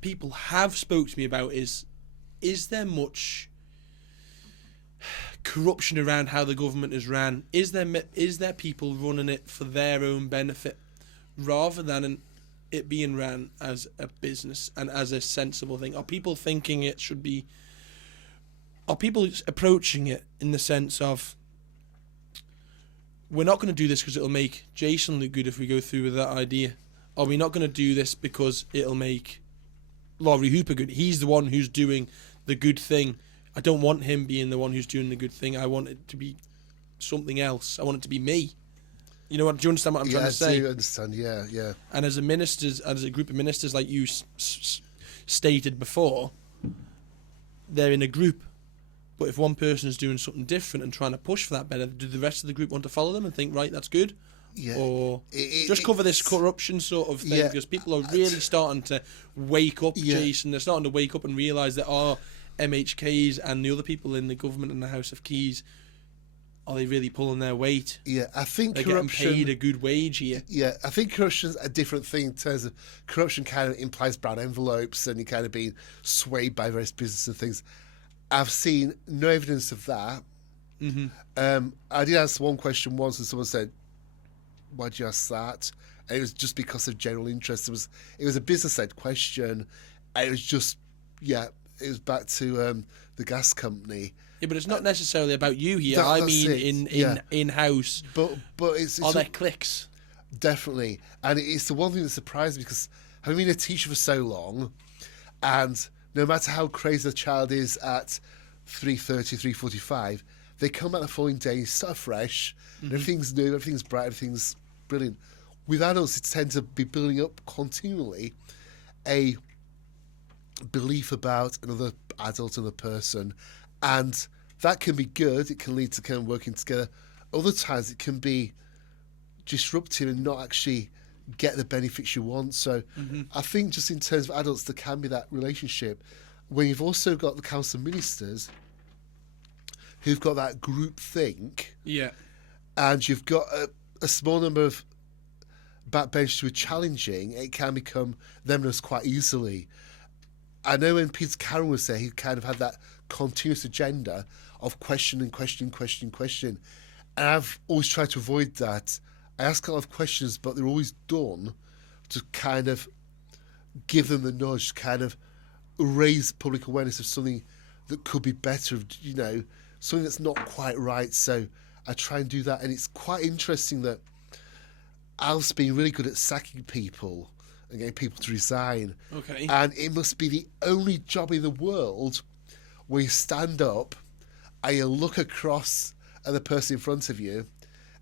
people have spoke to me about is there much corruption around how the government is ran? Is there people running it for their own benefit rather than it being ran as a business and as a sensible thing? Are people thinking it should be... Are people approaching it in the sense of, we're not going to do this because it'll make Jason look good if we go through with that idea? Are we not going to do this because it'll make Laurie Hooper good? He's the one who's doing the good thing. I don't want him being the one who's doing the good thing. I want it to be something else. I want it to be me. You know what? Do you understand what I'm trying to say? I do understand. Yeah. And as a group of ministers, like you stated before, they're in a group. But if one person is doing something different and trying to push for that better, do the rest of the group want to follow them and think, right, that's good? Yeah. Or just cover this corruption sort of thing, because people are really starting to wake up, Jason. They're starting to wake up and realise that our MHKs and the other people in the government and the House of Keys, are they really pulling their weight? Yeah, I think they're corruption... getting paid a good wage here. Yeah, I think corruption's a different thing in terms of corruption kind of implies brown envelopes and you kind of being swayed by various businesses and things. I've seen no evidence of that. Mm-hmm. I did ask one question once and someone said, why'd you ask that? And it was just because of general interest. It was a business-led question, and it was just, it was back to the gas company. Yeah, but it's not necessarily about you here. I mean, in-house. But it's are there clicks? Definitely. And it's the one thing that surprised me, because having been a teacher for so long, and no matter how crazy the child is at 3:30, 3:45, they come back the following day, start fresh, and everything's new, everything's bright, everything's brilliant. With adults, it tends to be building up continually a belief about another adult, another person, and that can be good. It can lead to kind of working together. Other times, it can be disruptive and not actually get the benefits you want. So I think just in terms of adults, there can be that relationship. When you've also got the council ministers who've got that group think, and you've got a small number of backbenchers who are challenging, it can become them quite easily. I know when Peter Carroll was there, he kind of had that continuous agenda of question. And I've always tried to avoid that. I ask a lot of questions, but they're always done to kind of give them the nudge, kind of raise public awareness of something that could be better, you know, something that's not quite right. So I try and do that. And it's quite interesting that Alf's been really good at sacking people and getting people to resign. Okay. And it must be the only job in the world where you stand up and you look across at the person in front of you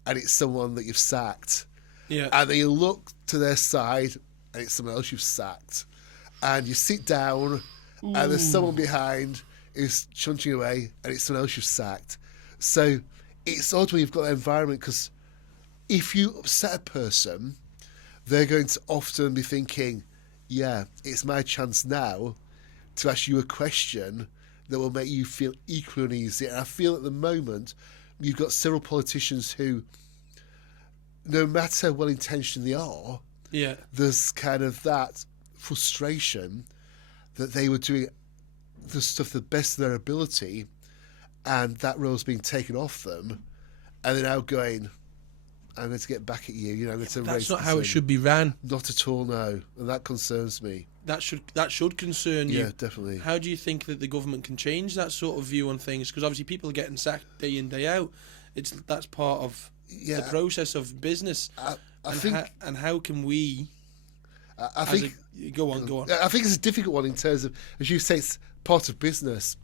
and it's someone that you've sacked. Yeah. And then you look to their side and it's someone else you've sacked. And you sit down and there's someone behind who's chunching away and it's someone else you've sacked. So it's odd when you've got that environment, because if you upset a person, they're going to often be thinking, yeah, it's my chance now to ask you a question that will make you feel equally uneasy. And I feel at the moment you've got several politicians who, no matter how well-intentioned they are, there's kind of that frustration that they were doing the stuff the best of their ability and that role's being taken off them, and they're now going, I'm going to get back at you. You know, I'm going to that's not how it should be ran. Not at all, no, and that concerns me. That should concern you. Yeah, definitely. How do you think that the government can change that sort of view on things? Because obviously people are getting sacked day in, day out. That's part of the process of business. I think, and how can we? I think. Go on. I think it's a difficult one in terms of, as you say, it's part of business.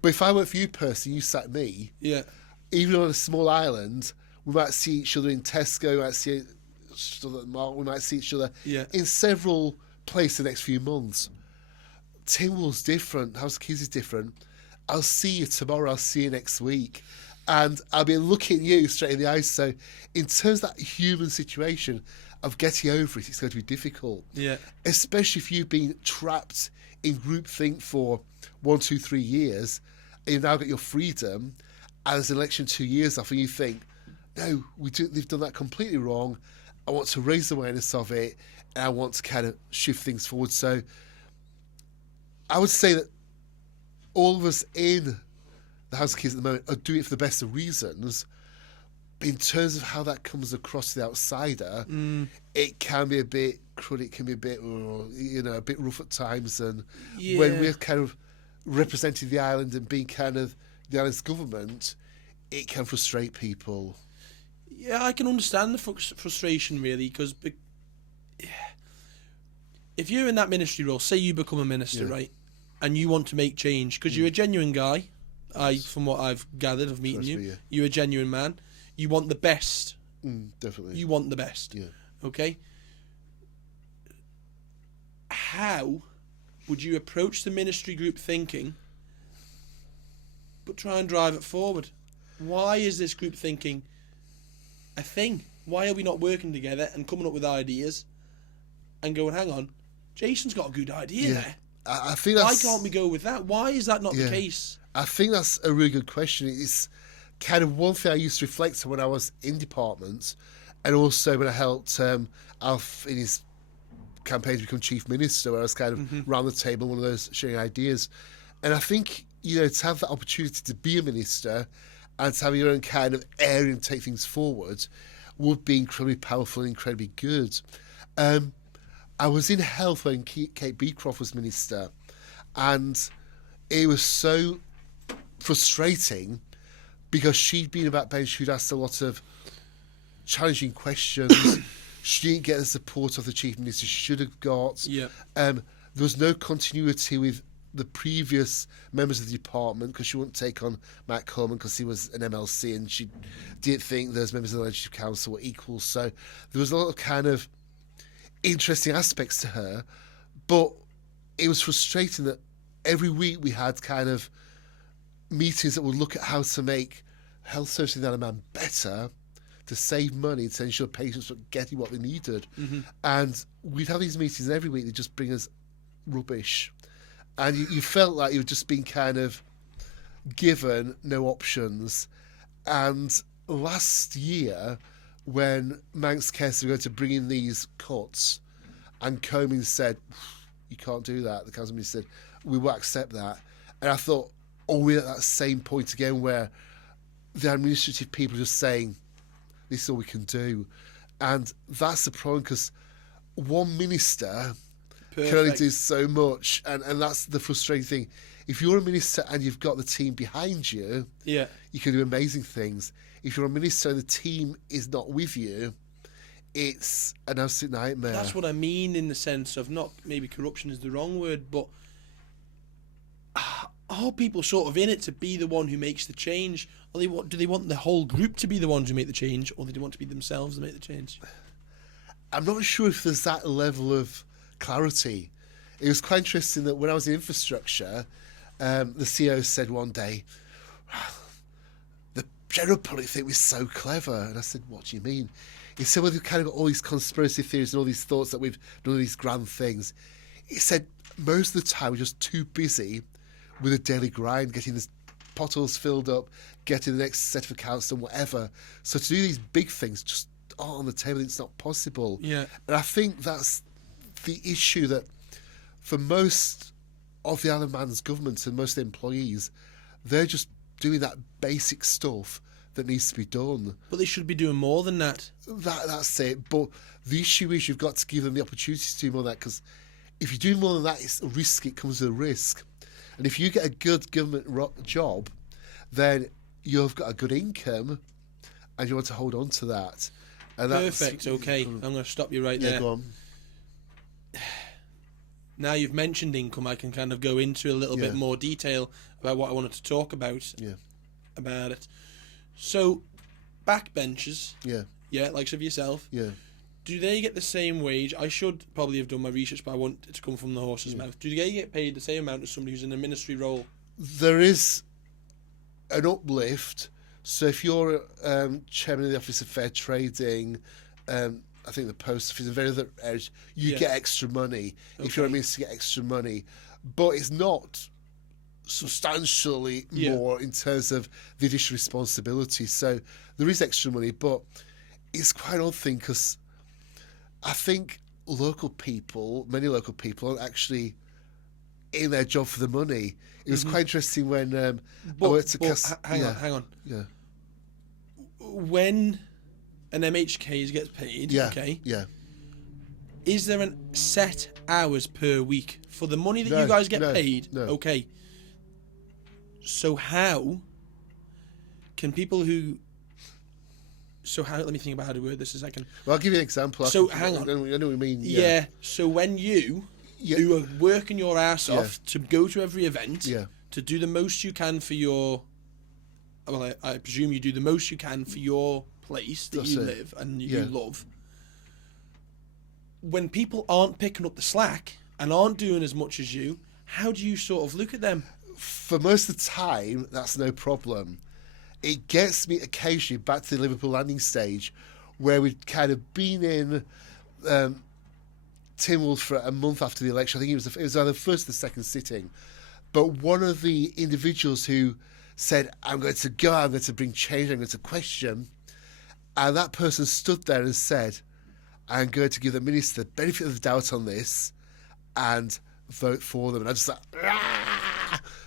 But if I work for you personally, you sack me. Yeah. Even on a small island, we might see each other in Tesco. We might see each other at the mall. We might see each other in several places the next few months. Tynwald's different. House Keys is different. I'll see you tomorrow. I'll see you next week. And I'll be looking you straight in the eyes. So in terms of that human situation of getting over it, it's going to be difficult. Yeah. Especially if you've been trapped in groupthink for 1, 2, 3 years, and you've now got your freedom, and there's an election 2 years off, and you think, no, they've done that completely wrong. I want to raise awareness of it, and I want to kind of shift things forward. So I would say that all of us in the House of Keys at the moment are doing it for the best of reasons. But in terms of how that comes across to the outsider, it can be a bit crud, it can be a bit, a bit rough at times. And when we're kind of representing the island and being kind of the island's government, it can frustrate people. Yeah, I can understand the frustration, really, because if you're in that ministry role, say you become a minister, right, and you want to make change, because you're a genuine guy, from what I've gathered of meeting you, you're a genuine man. You want the best. Definitely. You want the best. Yeah. Okay? How would you approach the ministry group thinking, but try and drive it forward? Why is this group thinking a thing? Why are we not working together and coming up with ideas and going, hang on, Jason's got a good idea there. I think that's, why can't we go with that? Why is that not the case? I think that's a really good question. It's kind of one thing I used to reflect on when I was in departments, and also when I helped Alf in his campaign to become chief minister, where I was kind of round the table, one of those sharing ideas. And I think, to have that opportunity to be a minister and to have your own kind of area and take things forward would be incredibly powerful and incredibly good. I was in health when Kate Beecroft was minister, and it was so frustrating because she'd been a backbencher who'd asked a lot of challenging questions. She didn't get the support of the chief minister she should have got. Yeah. There was no continuity with the previous members of the department, because she wouldn't take on Matt Coleman because he was an MLC, and she didn't think those members of the Legislative Council were equal. So there was a lot of kind of interesting aspects to her, but it was frustrating that every week we had kind of meetings that would look at how to make health services in Andaman better, to save money to ensure patients were getting what they needed. And we'd have these meetings every week. They'd just bring us rubbish. And you felt like you were just being kind of given no options. And last year, when Manx cases were going to bring in these cuts, and Comey said, you can't do that. The council minister said, we will accept that. And I thought, we're at that same point again where the administrative people are just saying, this is all we can do. And that's the problem, because one minister can only do so much. And that's the frustrating thing. If you're a minister and you've got the team behind you, you can do amazing things. If you're a minister and the team is not with you, it's an absolute nightmare. That's what I mean, in the sense of, not maybe corruption is the wrong word, but are people sort of in it to be the one who makes the change? Or do they want the whole group to be the ones who make the change, or do they want to be themselves to make the change? I'm not sure if there's that level of clarity. It was quite interesting that when I was in infrastructure, the CEO said one day, the general public think we're so clever. And I said, what do you mean? He said, well, we've kind of got all these conspiracy theories and all these thoughts that we've done all these grand things. He said, most of the time we're just too busy with a daily grind, getting the potholes filled up, getting the next set of accounts done, whatever. So to do these big things just aren't on the table. It's not possible. Yeah. And I think that's the issue, that for most of the Isle of Man's government and most employees, they're just doing that basic stuff that needs to be done. But they should be doing more than that. That's it. But the issue is you've got to give them the opportunity to do more than that, because if you do more than that, it's a risk. It comes with a risk. And if you get a good government job, then you've got a good income and you want to hold on to that. And perfect. Okay, I'm going to stop you right there. Go on. Now you've mentioned income, I can kind of go into a little bit more detail about what I wanted to talk about. About it. So, backbenchers. Likes of yourself. Do they get the same wage? I should probably have done my research, but I want it to come from the horse's mouth. Do they get paid the same amount as somebody who's in a ministry role? There is an uplift. So if you're chairman of the Office of Fair Trading, I think the post office and various other areas, you get extra money. If you're a minister, you get extra money. But it's not substantially more in terms of the additional responsibility. So there is extra money, but it's quite an odd thing, because I think many local people aren't actually in their job for the money. It was quite interesting when I went to hang on. When an MHK gets paid, is there a set hours per week for the money that you guys get paid? No. Okay. So how can people who... let me think about how to word this a second. Well, I'll give you an example. Hang on. I know what you mean. Yeah. So when you are working your ass off to go to every event, to do the most you can for your... Well, I presume you do the most you can for your place that you live and you love. When people aren't picking up the slack and aren't doing as much as you, how do you sort of look at them? For most of the time, that's no problem. It gets me occasionally back to the Liverpool landing stage, where we'd kind of been in Tynwald for a month after the election. I think it was either the first or the second sitting. But one of the individuals who said, I'm going to go, I'm going to bring change, I'm going to question, and that person stood there and said, I'm going to give the minister the benefit of the doubt on this and vote for them. And I just like,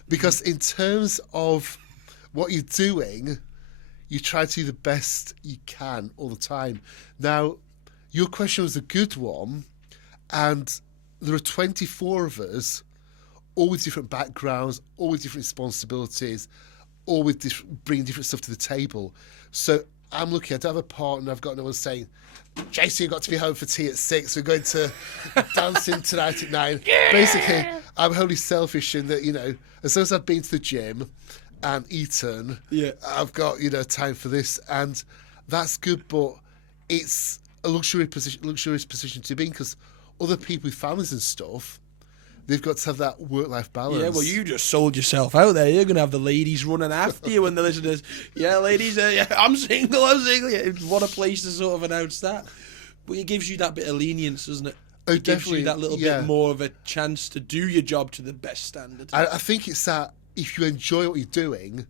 because in terms of what you're doing, you try to do the best you can all the time. Now, your question was a good one, and there are 24 of us, all with different backgrounds, all with different responsibilities, all with bringing different stuff to the table. So I'm lucky. I don't have a partner. I've got no one saying, Jason, you've got to be home for tea at 6. We're going to dancing tonight at 9. Basically, I'm wholly selfish in that, as soon as I've been to the gym and eaten, I've got, time for this. And that's good, but it's a luxurious position to be in, because other people with families and stuff, they've got to have that work-life balance. Yeah, well, you just sold yourself out there. You're going to have the ladies running after you when the listeners, yeah, ladies, yeah, I'm single. Yeah, what a place to sort of announce that. But it gives you that bit of lenience, doesn't it? Oh, it gives you that little bit more of a chance to do your job to the best standard. I think it's that if you enjoy what you're doing,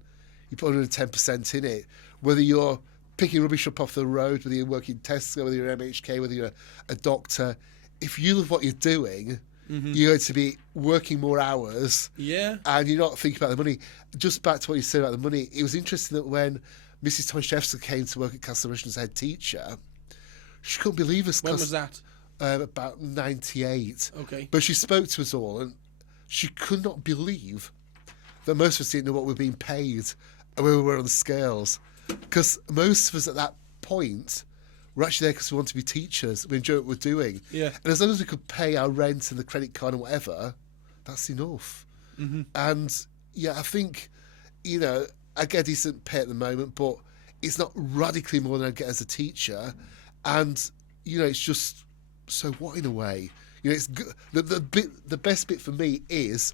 you put 110% in it. Whether you're picking rubbish up off the road, whether you're working Tesco, whether you're MHK, whether you're a doctor, if you love what you're doing, you're going to be working more hours. Yeah. And you're not thinking about the money. Just back to what you said about the money, it was interesting that when Mrs. Tomaszewska came to work at Castletown as head teacher, she couldn't believe us. When was that? About 98. Okay. But she spoke to us all, and she could not believe that most of us didn't know what we were being paid and where we were on the scales. Because most of us at that point were actually there because we wanted to be teachers. We enjoy what we're doing. Yeah. And as long as we could pay our rent and the credit card and whatever, that's enough. Mm-hmm. And yeah, I think, I get decent pay at the moment, but it's not radically more than I get as a teacher. And, it's just so what in a way. It's good. The best bit for me is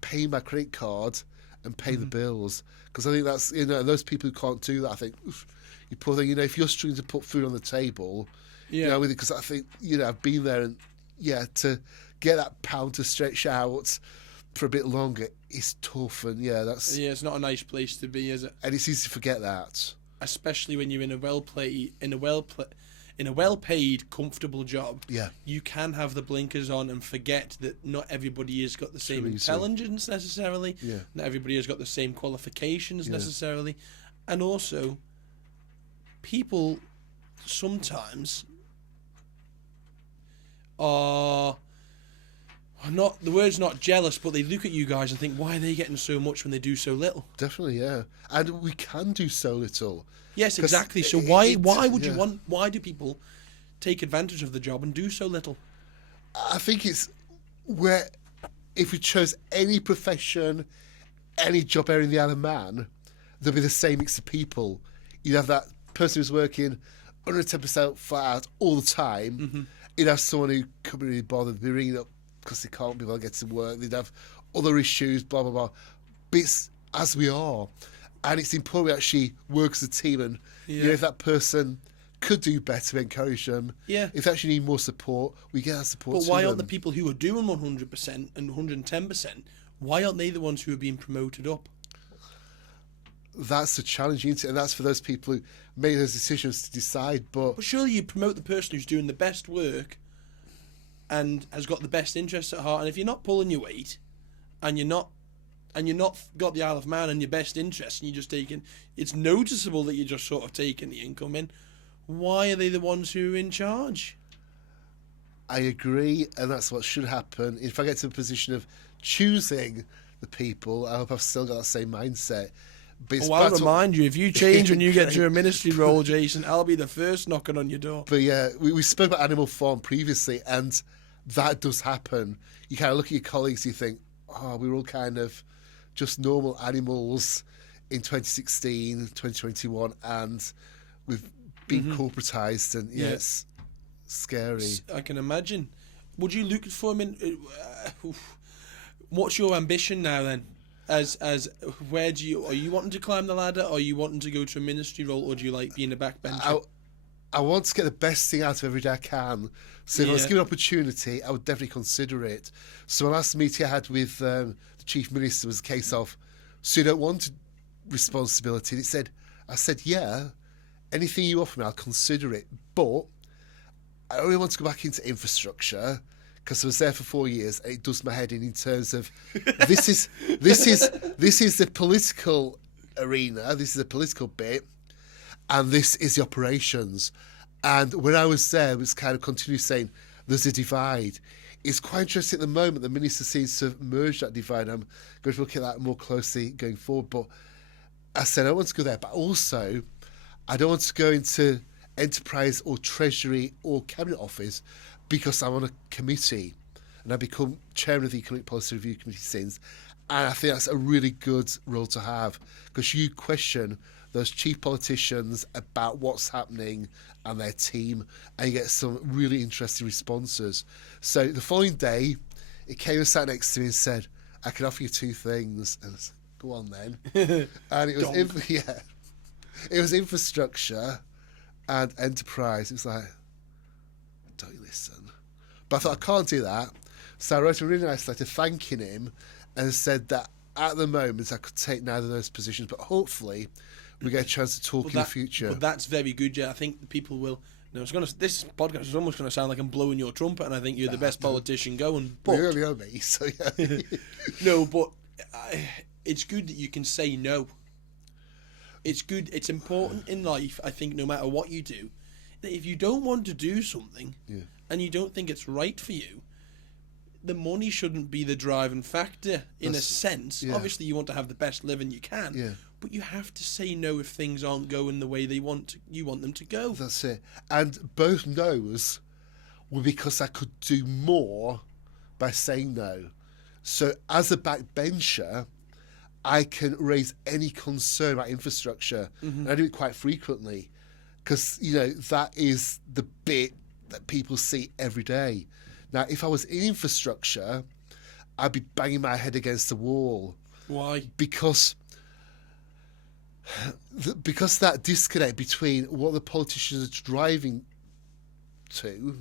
paying my credit card and pay the bills. Because I think that's, those people who can't do that, I think, oof, you poor thing, if you're struggling to put food on the table, because I think, I've been there and, to get that pound to stretch out for a bit longer is tough. And, that's... Yeah, it's not a nice place to be, is it? And it's easy to forget that. Especially when you're in a well-paid, comfortable job. Yeah. You can have the blinkers on and forget that not everybody has got the same intelligence necessarily. Yeah. Not everybody has got the same qualifications necessarily. And also, people sometimes are not, the word's not jealous, but they look at you guys and think, why are they getting so much when they do so little? Definitely, yeah. And we can do so little. Yes, exactly. So why would you want? Why do people take advantage of the job and do so little? I think it's where if we chose any profession, any job area in the Isle of Man, there'd be the same mix of people. You'd have that person who's working 110% flat out all the time. Mm-hmm. You'd have someone who couldn't really bother, be ringing up because they can't be able to get to work. They'd have other issues, blah, blah, blah. But it's as we are. And it's important we actually work as a team. And if that person could do better, we encourage them. Yeah. If they actually need more support, we get that support. But why aren't the people who are doing 100% and 110%, why aren't they the ones who are being promoted up? That's the challenge, isn't it? And that's for those people who make those decisions to decide. But surely you promote the person who's doing the best work and has got the best interests at heart. And if you're not pulling your weight and you're not got the Isle of Man and your best interests and you're just taking, it's noticeable that you're just sort of taking the income in, why are they the ones who are in charge? I agree, and that's what should happen. If I get to the position of choosing the people, I hope I've still got that same mindset. But I'll remind you, if you change when you get to a ministry role, Jason, I'll be the first knocking on your door. But yeah, we spoke about Animal Farm previously, and that does happen. You kind of look at your colleagues, you think, we were all kind of just normal animals in 2016, 2021, and we've been corporatised, and it's scary. I can imagine. Would you look for him in... what's your ambition now then? As where are you wanting to climb the ladder, or are you wanting to go to a ministry role, or do you like being a backbencher? I want to get the best thing out of every day I can. So if I was given an opportunity, I would definitely consider it. So the last meeting I had with the Chief Minister was a case of, so you don't want responsibility? And I said, yeah, anything you offer me, I'll consider it. But I only want to go back into infrastructure because I was there for 4 years, and it does my head in terms of this is the political arena, this is the political bit, and this is the operations. And when I was there, it was kind of continually saying there's a divide. It's quite interesting at the moment. The minister seems to have merged that divide. I'm going to look at that more closely going forward. But I said I want to go there, but also I don't want to go into enterprise or treasury or cabinet office because I'm on a committee, and I become chairman of the Economic Policy Review Committee since. And I think that's a really good role to have, because you question those chief politicians about what's happening and their team, and you get some really interesting responses. So the following day, he came and sat next to me and said, "I can offer you two things." And I said, "Go on then." And it was it was infrastructure and enterprise. It was like, don't you listen? But I thought, I can't do that. So I wrote a really nice letter thanking him and said that at the moment I could take neither of those positions, but hopefully we get a chance to talk in the future. But that's very good, yeah. I think the people will. No, this podcast is almost going to sound like I'm blowing your trumpet, and I think you're the best politician going. But you know me, so yeah. No, but it's good that you can say no. It's good. It's important in life, I think, no matter what you do, that if you don't want to do something and you don't think it's right for you, the money shouldn't be the driving factor in a sense. Yeah. Obviously, you want to have the best living you can, but you have to say no if things aren't going the way you want them to go. That's it. And both no's were because I could do more by saying no. So as a backbencher, I can raise any concern about infrastructure. And I do it quite frequently because, that is the bit that people see every day. Now, if I was in infrastructure, I'd be banging my head against the wall. Why? Because that disconnect between what the politicians are driving to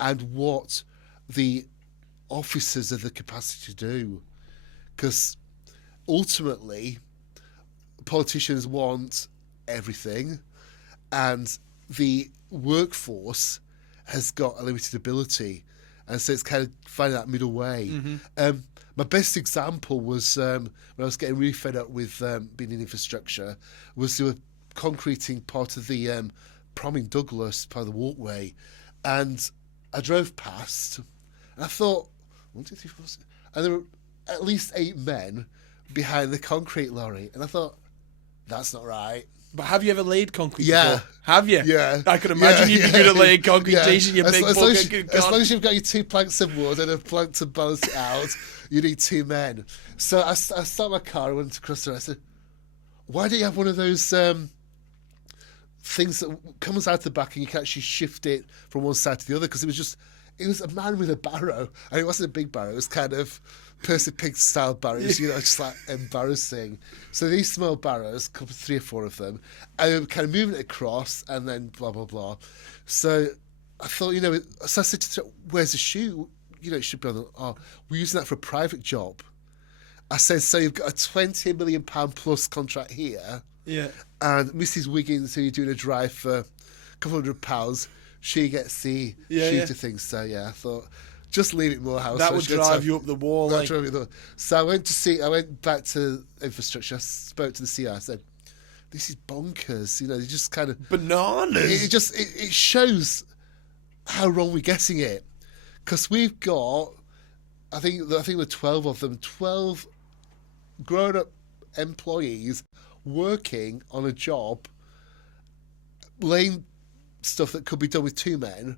and what the officers have the capacity to do. Because ultimately, politicians want everything, and the workforce has got a limited ability. And so it's kind of finding that middle way. My best example was when I was getting really fed up with being in infrastructure, was they were concreting part of the prom in Douglas, part of the walkway. And I drove past, and I thought, 1, 2, 3, 4, 6, and there were at least 8 men behind the concrete lorry. And I thought, that's not right. But have you ever laid concrete before? Have you? Yeah. I could imagine you'd be good at laying concrete, Jason, you big bucket. As long as you've got your 2 planks of wood and a plank to balance it out, you need 2 men. So I stopped my car and went across the road. I said, why don't you have one of those things that comes out the back and you can actually shift it from one side to the other? Because it was a man with a barrow, and it wasn't a big barrow. It was kind of Percy Pig style barrows, just like embarrassing. So these small barrows, 3 or 4 of them, and I'm kind of moving it across, and then blah blah blah. So I thought, so I said to her, "Where's the shoe? It should be on the. Oh, we're using that for a private job." I said, "So you've got a £20 million plus contract here, and Mrs. Wiggins, who you're doing a drive for a couple £100, she gets the shoe to things." So I thought, just leave it, Moorhouse. That would drive you up the wall. So I went back to infrastructure. I spoke to the CI. I said, "This is bonkers." They just kind of bananas. It shows how wrong we're getting it, because we've got, I think there were 12 of them, 12 grown-up employees working on a job, laying stuff that could be done with 2 men.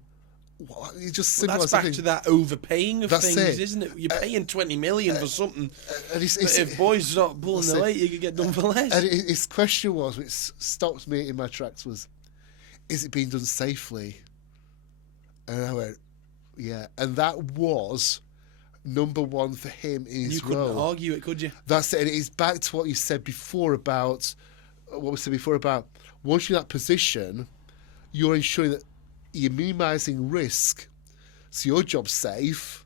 It just that's back to that overpaying of things, isn't it? You're paying 20 million for something, and if boys start pulling the weight, you could get done for less. And his question was, which stopped me in my tracks, was, "Is it being done safely?" And I went, "Yeah." And that was number one for him in his role. You couldn't argue it, could you? That's it. And it's back to what you said before about once you're in that position, you're ensuring that you're minimising risk, so your job's safe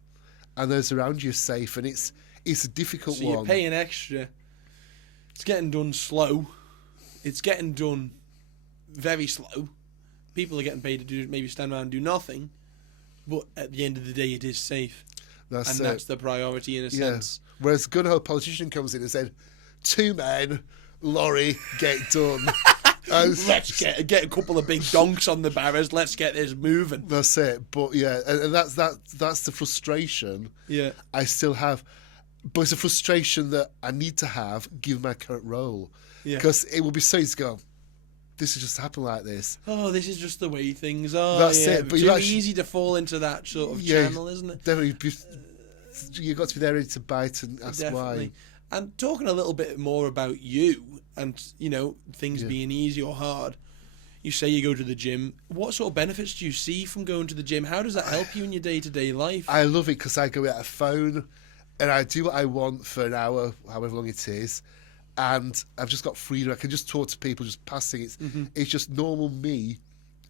and those around you are safe, and it's a difficult one. So you're paying extra. It's getting done slow. It's getting done very slow. People are getting paid to do maybe stand around and do nothing, but at the end of the day, it is safe. That's the priority in a sense. Whereas a good old politician comes in and said, 2 men, lorry, get done. Let's get a couple of big donks on the barrows. Let's get this moving. That's it. But and that's the frustration. Yeah, I still have, but it's a frustration that I need to have given my current role. Yeah, because it will be so easy to go, this has just happened like this. Oh, this is just the way things are. That's it. But it's easy to fall into that sort of channel, isn't it? Definitely. You've got to be there ready to bite and ask why. And talking a little bit more about you and, things being easy or hard, You say you go to the gym. What sort of benefits do you see from going to the gym? How does that help you in your day-to-day life? I love it because I go without a phone and I do what I want for an hour, however long it is. And I've just got freedom. I can just talk to people just passing. It's just normal me,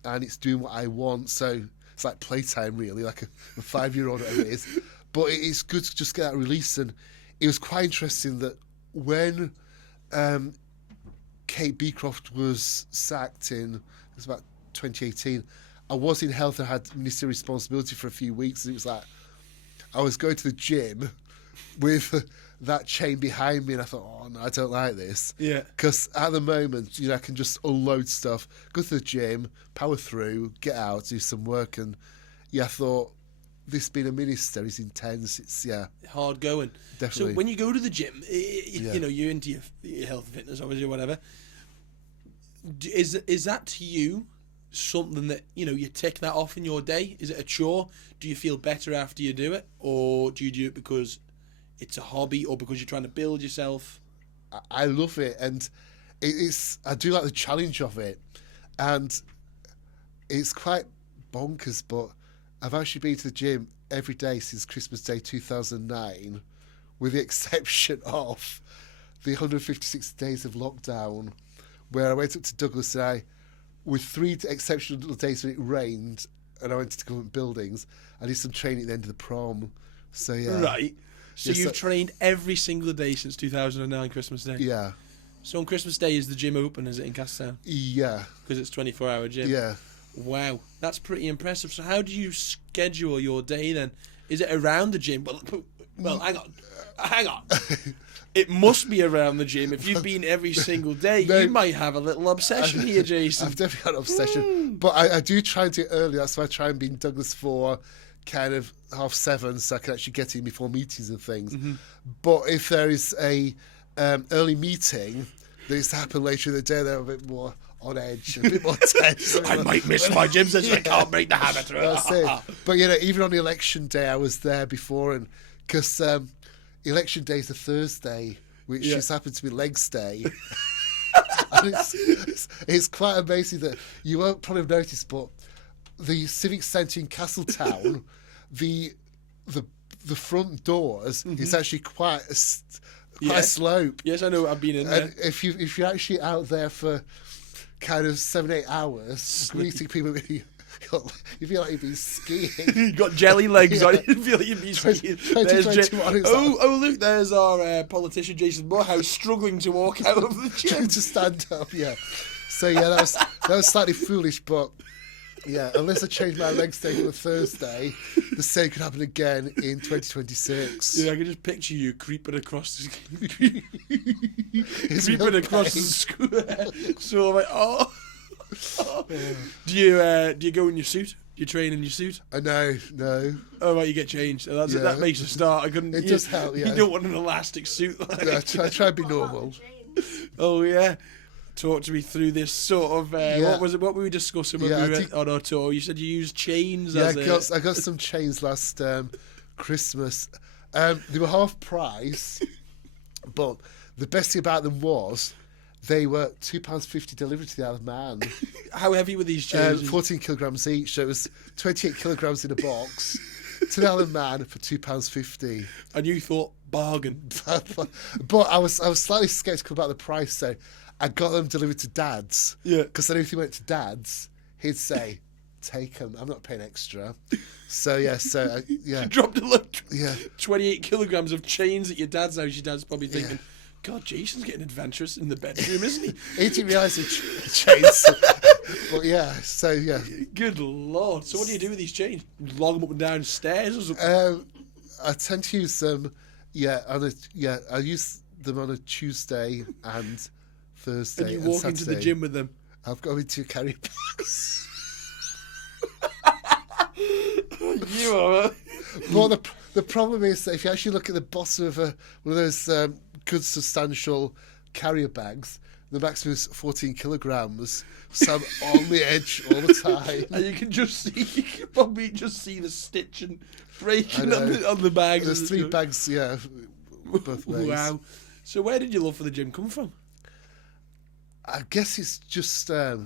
and it's doing what I want. So it's like playtime, really, like a 5-year-old, whatever it is. But it's good to just get that release. And it was quite interesting that when Kate Beecroft was sacked it was about 2018, I was in health and had ministerial responsibility for a few weeks. And it was like, I was going to the gym with that chain behind me, and I thought, oh no, I don't like this. Yeah. Because at the moment, I can just unload stuff, go to the gym, power through, get out, do some work, and I thought this being a minister is intense. It's hard going. Definitely. So when you go to the gym, you're into your health and fitness, obviously, or whatever. Is that to you something that you tick that off in your day? Is it a chore? Do you feel better after you do it, or do you do it because it's a hobby, or because you're trying to build yourself? I love it, and I do like the challenge of it, and it's quite bonkers, but I've actually been to the gym every day since Christmas Day 2009, with the exception of the 156 days of lockdown, where I went up to Douglas and with 3 exceptional days when it rained, and I went to government buildings, I did some training at the end of the prom. So yeah. Right. So you've trained every single day since 2009 Christmas Day? Yeah. So on Christmas Day, is the gym open? Is it in Castletown? Yeah. Because it's 24-hour gym? Yeah. Wow. That's pretty impressive. So how do you schedule your day then? Is it around the gym? Well, hang on. It must be around the gym. If you've been every single day, you might have a little obsession here, Jason. I've definitely got an obsession. But I do try and do it early. That's why I try and be in Douglas for kind of 7:30, so I can actually get in before meetings and things. Mm-hmm. But if there is a early meeting that is to happen later in the day, they're a bit more on edge, a bit more tense. I might miss my gym session. I can't break the habit. That's it. But even on the election day, I was there before, and because election day is a Thursday, which just happened to be Legs Day. And it's quite amazing that you won't probably have noticed, but the Civic Centre in Castletown, the front doors is actually quite a slope. Yes, I know. I've been in there. And if you're actually out there for kind of 7-8 hours, greeting people, you feel like you've been skiing. You've got jelly legs on. You feel like you've been skiing. Look, there's our politician Jason Moorhouse struggling to walk out of the gym. To stand up, yeah. So that was slightly foolish, but yeah, unless I change my legs day to a Thursday, the same could happen again in 2026. Yeah, I can just picture you creeping across the square. So I'm like, oh. Do you go in your suit? Do you train in your suit? No. Oh right, you get changed. That makes a start. I couldn't. It does help. Yeah. You don't want an elastic suit. I try and be normal. Oh yeah. Talk to me through this sort of. What was it? What were we discussing when we were on our tour? You said you used chains. Yeah, I got some chains last Christmas. They were half price, but the best thing about them was they were £2.50 delivered to the Isle of Man. How heavy were these chains? 14 kilograms each, so it was 28 kilograms in a box to the Isle of Man for £2.50. And you thought bargain, but I was slightly sceptical about the price, so I got them delivered to Dad's. Yeah, because then if he went to Dad's, he'd say, "Take them. I'm not paying extra." So yeah. You dropped 28 kilograms of chains at your dad's house. Your dad's probably thinking, God, Jason's getting adventurous in the bedroom, isn't he? He didn't realise the chains. But yeah, so yeah. Good Lord. So what do you do with these chains? Log them up and down stairs or something? I tend to use them, I use them on a Tuesday and Thursday and you walk into the gym with them? I've got into carry bags. You are. Well, the problem is that if you actually look at the bottom of one of those good substantial carrier bags, the maximum is 14 kilograms. So I'm on the edge all the time. And you can probably just see the stitching breaking on the bags. There's 3 bags, both ways. Wow. So where did your love for the gym come from? I guess it's just, I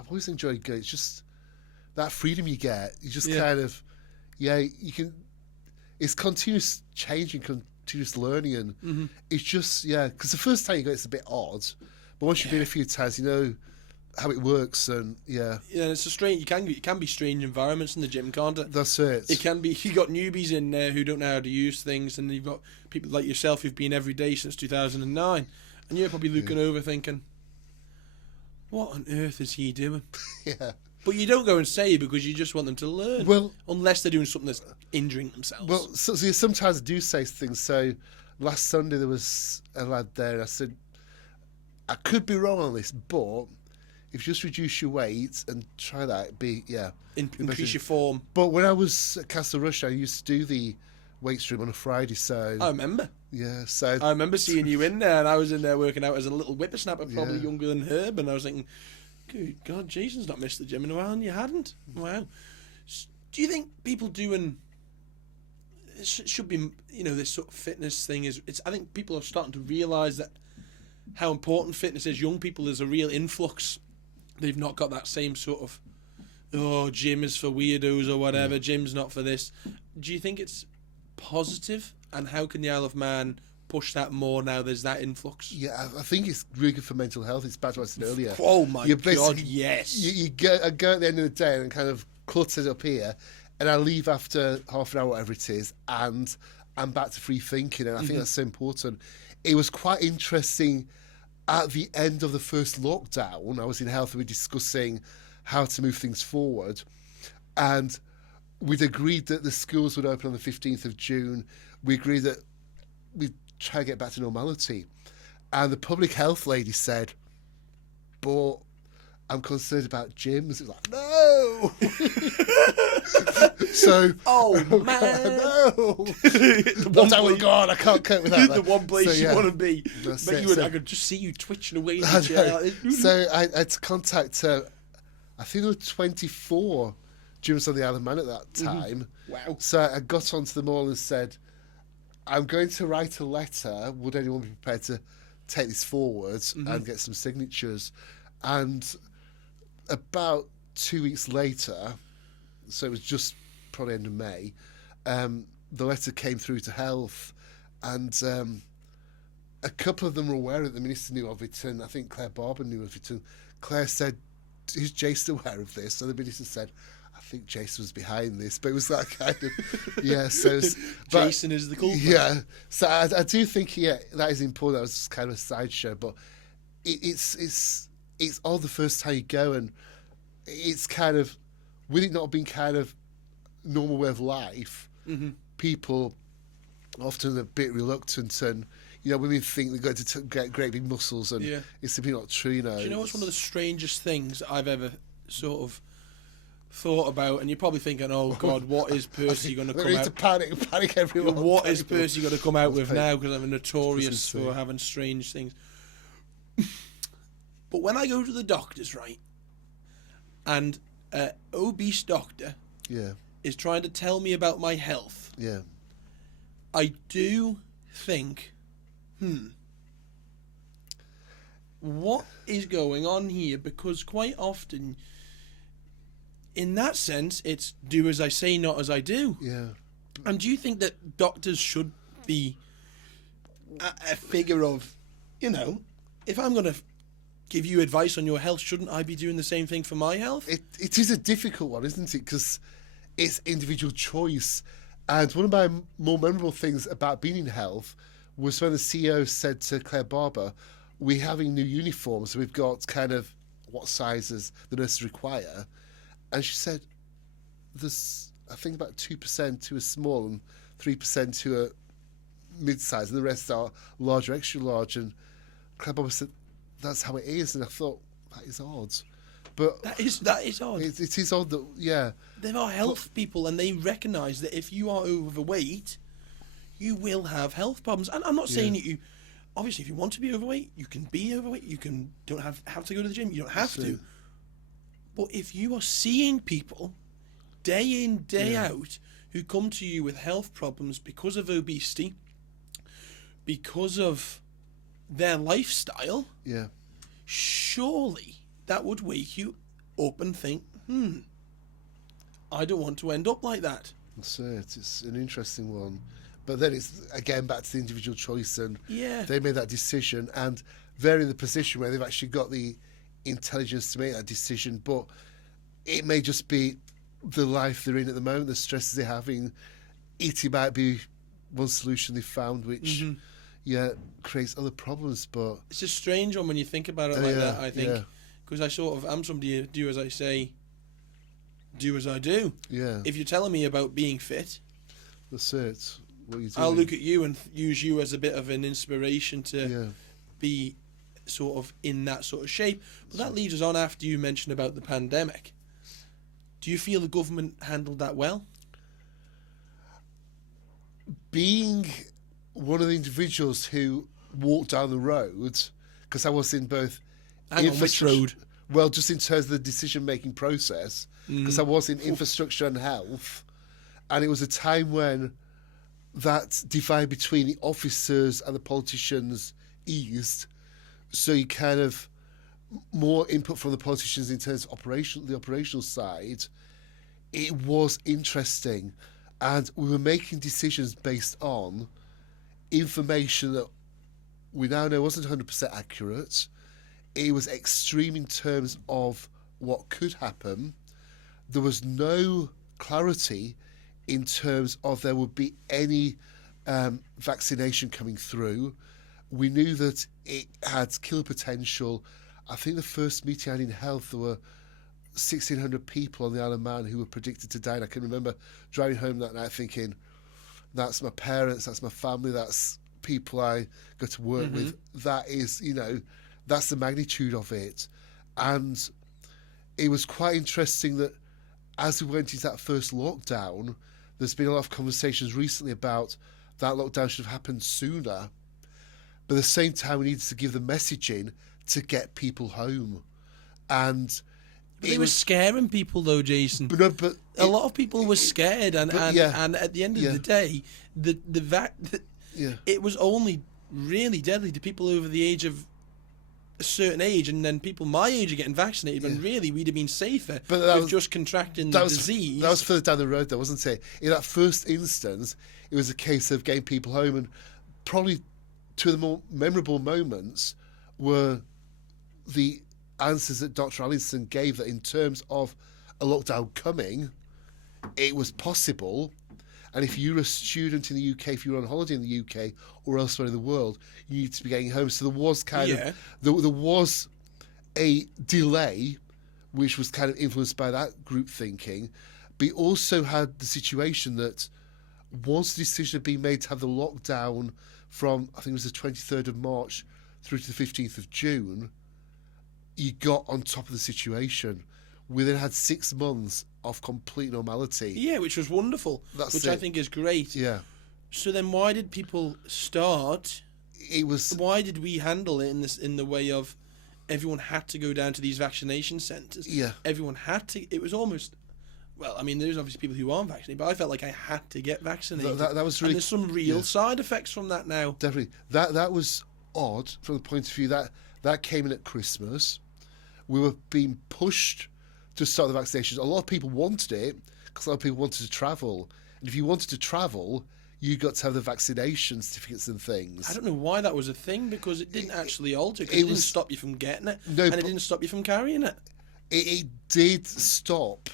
I've always enjoyed going. It's just that freedom you get. You just kind of, you can. It's continuous changing, continuous learning, and it's just because the first time you go, it's a bit odd, but once you've been a few times, you know how it works, and it's a strange. It can be strange environments in the gym, can't it? That's it. It can be. You got newbies in there who don't know how to use things, and you've got people like yourself who've been every day since 2009, and you're probably looking over thinking, "What on earth is he doing?" But you don't go and say it because you just want them to learn. Well, unless they're doing something that's injuring themselves. Well, sometimes I do say things. So last Sunday there was a lad there, and I said, I could be wrong on this, but if you just reduce your weight and try that, increase your form. But when I was at Castle Rush, I used to do the weights room on a Friday, so... I remember. Yeah, so... I remember seeing you in there, and I was in there working out as a little whippersnapper, probably younger than Herb, and I was thinking, good God, Jason's not missed the gym in a while, and you hadn't. Wow. Do you think people doing... It should be, this sort of fitness thing is... I think people are starting to realise that how important fitness is. Young people, there's a real influx. They've not got that same sort of, gym is for weirdos or whatever, gym's not for this. Do you think it's positive? And how can the Isle of Man push that more now there's that influx? Yeah, I think it's really good for mental health. It's back to what I said earlier. Oh my God, yes. You go at the end of the day and kind of cluttered up here, and I leave after half an hour, whatever it is, and I'm back to free thinking, and I think that's so important. It was quite interesting. At the end of the first lockdown, I was in health and we were discussing how to move things forward. And we'd agreed that the schools would open on the 15th of June. We agreed that we'd try to get back to normality. And the public health lady said, but I'm concerned about gyms. It was like, no! So, man. No! God, I can't cope with that. The one place you want to be. I could just see you twitching away in the chair. So I had to contact, I think there were 24 gyms on the Isle of Man at that time. Wow. So I got onto them all and said, I'm going to write a letter. Would anyone be prepared to take this forward and get some signatures? And about 2 weeks later, so it was just probably end of May, the letter came through to health, and a couple of them were aware that the minister knew of it, and I think Claire Barber knew of it, and Claire said, is Jason aware of this? So the minister said, I think Jason was behind this, but it was that kind of, so... Jason is the culprit. Yeah, so I do think, that is important. That was kind of a sideshow, but it's odd the first time you go, and it's kind of, with it not being kind of normal way of life, people often a bit reluctant, and women think they're going to get great big muscles, and it's simply not true. Do you know what's one of the strangest things I've ever sort of thought about? And you're probably thinking, oh God, what is Percy going to come out? To panic everyone. What is Percy going to come out with now? Because I'm notorious for having strange things. But when I go to the doctors, right, and an obese doctor is trying to tell me about my health, I do think, what is going on here? Because quite often, in that sense, it's do as I say, not as I do. Yeah. And do you think that doctors should be a figure of, if I'm going to give you advice on your health, shouldn't I be doing the same thing for my health? It is a difficult one, isn't it? Because it's individual choice. And one of my more memorable things about being in health was when the CEO said to Claire Barber, we're having new uniforms, so we've got kind of what sizes the nurses require. And she said, there's, I think, about 2% to a small and 3% to a mid-size, and the rest are large or extra large. And Claire Barber said, that's how it is. And I thought, that is odd. But that is odd. It is odd that, There are health people, and they recognise that if you are overweight, you will have health problems. And I'm not saying that you... Obviously, if you want to be overweight, you can be overweight. You don't have to go to the gym. You don't have to. But if you are seeing people day in, day out who come to you with health problems because of obesity, because of their lifestyle, surely that would wake you up and think, I don't want to end up like that. That's it. It's an interesting one. But then it's, again, back to the individual choice, and they made that decision, and they're in the position where they've actually got the intelligence to make that decision, but it may just be the life they're in at the moment, the stresses they're having. It might be one solution they found, which, creates other problems, but... It's a strange one when you think about it like that, I think, because I sort of am somebody who do as I say, do as I do. Yeah. If you're telling me about being fit... That's it. I'll look at you and use you as a bit of an inspiration to be sort of in that sort of shape. But that leads us on after you mentioned about the pandemic. Do you feel the government handled that well? Being one of the individuals who walked down the road, because I was in both... Hang on, which road? Well, just in terms of the decision-making process, because I was in infrastructure and health, and it was a time when that divide between the officers and the politicians eased, so you kind of more input from the politicians in terms of the operational side. It was interesting, and we were making decisions based on information that we now know wasn't 100% accurate. It was extreme in terms of what could happen. There was no clarity in terms of there would be any vaccination coming through. We knew that it had killer potential. I think the first meeting I had in health, there were 1,600 people on the Isle of Man who were predicted to die. And I can remember driving home that night thinking, that's my parents, that's my family, that's people I go to work with. That is, that's the magnitude of it. And it was quite interesting that as we went into that first lockdown, there's been a lot of conversations recently about that lockdown should have happened sooner. But at the same time, we needed to give the messaging to get people home. And they were scaring people, though, Jason. But a lot of people were scared, and at the end of the day, it was only really deadly to people over the age of a certain age, and then people my age are getting vaccinated, when really we'd have been safer with just contracting the disease. That was further down the road, though, wasn't it? In that first instance, it was a case of getting people home, and probably two of the more memorable moments were the answers that Dr. Allison gave, that in terms of a lockdown coming, it was possible. And if you're a student in the UK, if you're on holiday in the UK or elsewhere in the world, you need to be getting home. So there was there was a delay, which was kind of influenced by that group thinking. But you also had the situation that once the decision had been made to have the lockdown from, I think it was the 23rd of March through to the 15th of June, you got on top of the situation. We then had 6 months of complete normality. Yeah, which was wonderful. I think is great. Yeah. So then why did people start? Why did we handle it in the way of everyone had to go down to these vaccination centres? Yeah. Everyone had to. It was almost... Well, I mean, there's obviously people who aren't vaccinated, but I felt like I had to get vaccinated. That was really... And there's some real side effects from that now. Definitely. That was odd from the point of view that came in at Christmas. We were being pushed to start the vaccinations. A lot of people wanted it because a lot of people wanted to travel. And if you wanted to travel, you got to have the vaccination certificates and things. I don't know why that was a thing, because it didn't actually alter. It didn't stop you from getting it, and it didn't stop you from carrying it. It did stop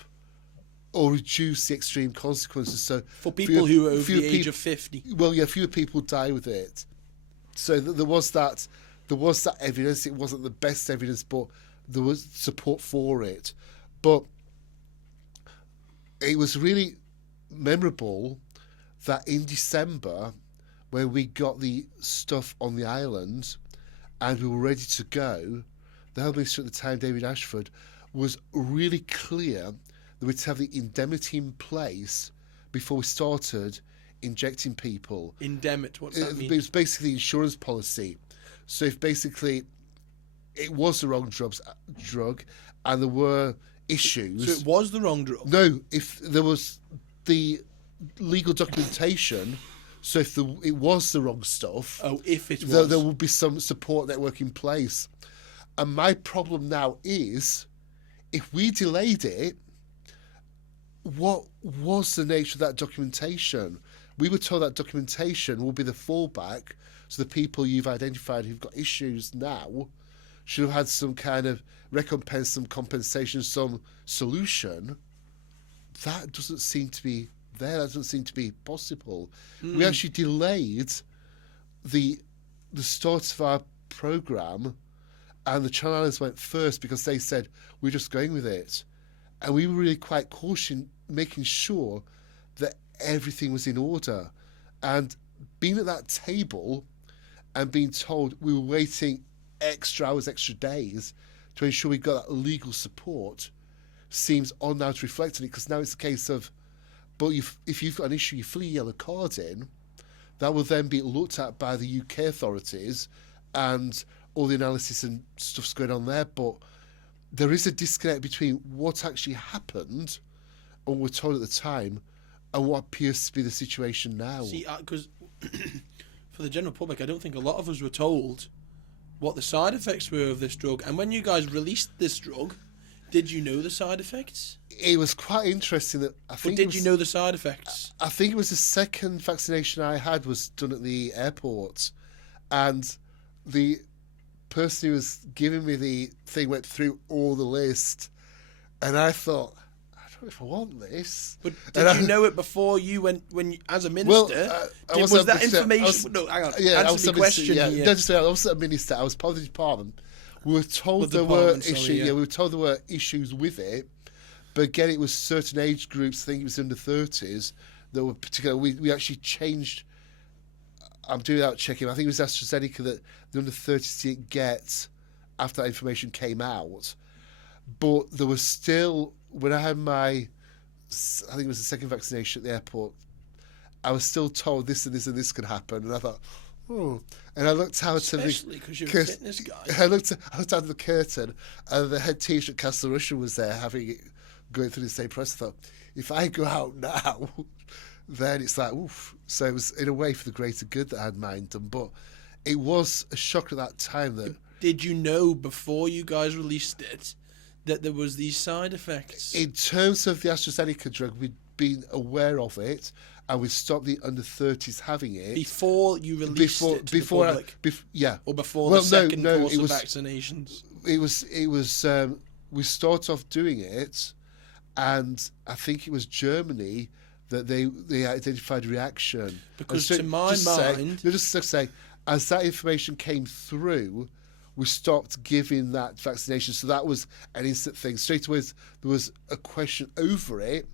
or reduce the extreme consequences. So for people who are over the age of 50. Well, yeah, fewer people die with it. So there was that evidence. It wasn't the best evidence, but there was support for it. But it was really memorable that in December, when we got the stuff on the island and we were ready to go, the Health Minister at the time, David Ashford, was really clear that we'd have the indemnity in place before we started injecting people. Indemnity, what's that mean? It was basically insurance policy. So if basically it was the wrong drug and there were issues... So it was the wrong drug? No, if there was the legal documentation, so if it was the wrong stuff... Oh, if it was. There would be some support network in place. And my problem now is, if we delayed it, what was the nature of that documentation? We were told that documentation will be the fallback, so the people you've identified who've got issues now should have had some kind of recompense, some compensation, some solution. That doesn't seem to be there. That doesn't seem to be possible. We actually delayed the start of our programme, and the Channel Islands went first because they said, we're just going with it. And we were really quite cautious, making sure that everything was in order. And being at that table and being told we were waiting extra hours, extra days to ensure we got that legal support seems odd now to reflect on it, because now it's a case of, but if you've got an issue, you flee yellow card in, that will then be looked at by the UK authorities and all the analysis and stuff's going on there. But there is a disconnect between what actually happened and what we're told at the time and what appears to be the situation now. See, because for the general public, I don't think a lot of us were told what the side effects were of this drug. And when you guys released this drug, did you know the side effects? It was quite interesting that you know the side effects? I think it was the second vaccination I had was done at the airport, and the person who was giving me the thing went through all the list, and I thought, I don't know if I want this. But did you know it before you went, as a minister? Well, was that information? No, hang on. Yeah, answer the question. Yeah, I was a minister. I was part of the department. We were told there were issues. Yeah, we were told there were issues with it, but again, it was certain age groups. I think it was under 30s that were particular. We actually changed. I'm doing that checking. I think it was AstraZeneca that the under 30s didn't get after that information came out, but there was still, when I had my, I think it was the second vaccination at the airport, I was still told this and this and this could happen, and I thought, oh. And I looked out especially because you're a fitness guy. I looked out of the curtain, and the head teacher at Castle Russia was there, going through the same process. I thought, if I go out now, then it's like, oof. So it was in a way for the greater good that I had mind done, but it was a shock at that time that. Did you know before you guys released it that there was these side effects? In terms of the AstraZeneca drug, we'd been aware of it, and we stopped the under 30s having it before you released it to the public. Yeah, or before the second course of was, vaccinations. It was. We started off doing it, and I think it was Germany that they identified reaction. Because to my mind, just say, as that information came through, we stopped giving that vaccination. So that was an instant thing. Straight away, there was a question over it.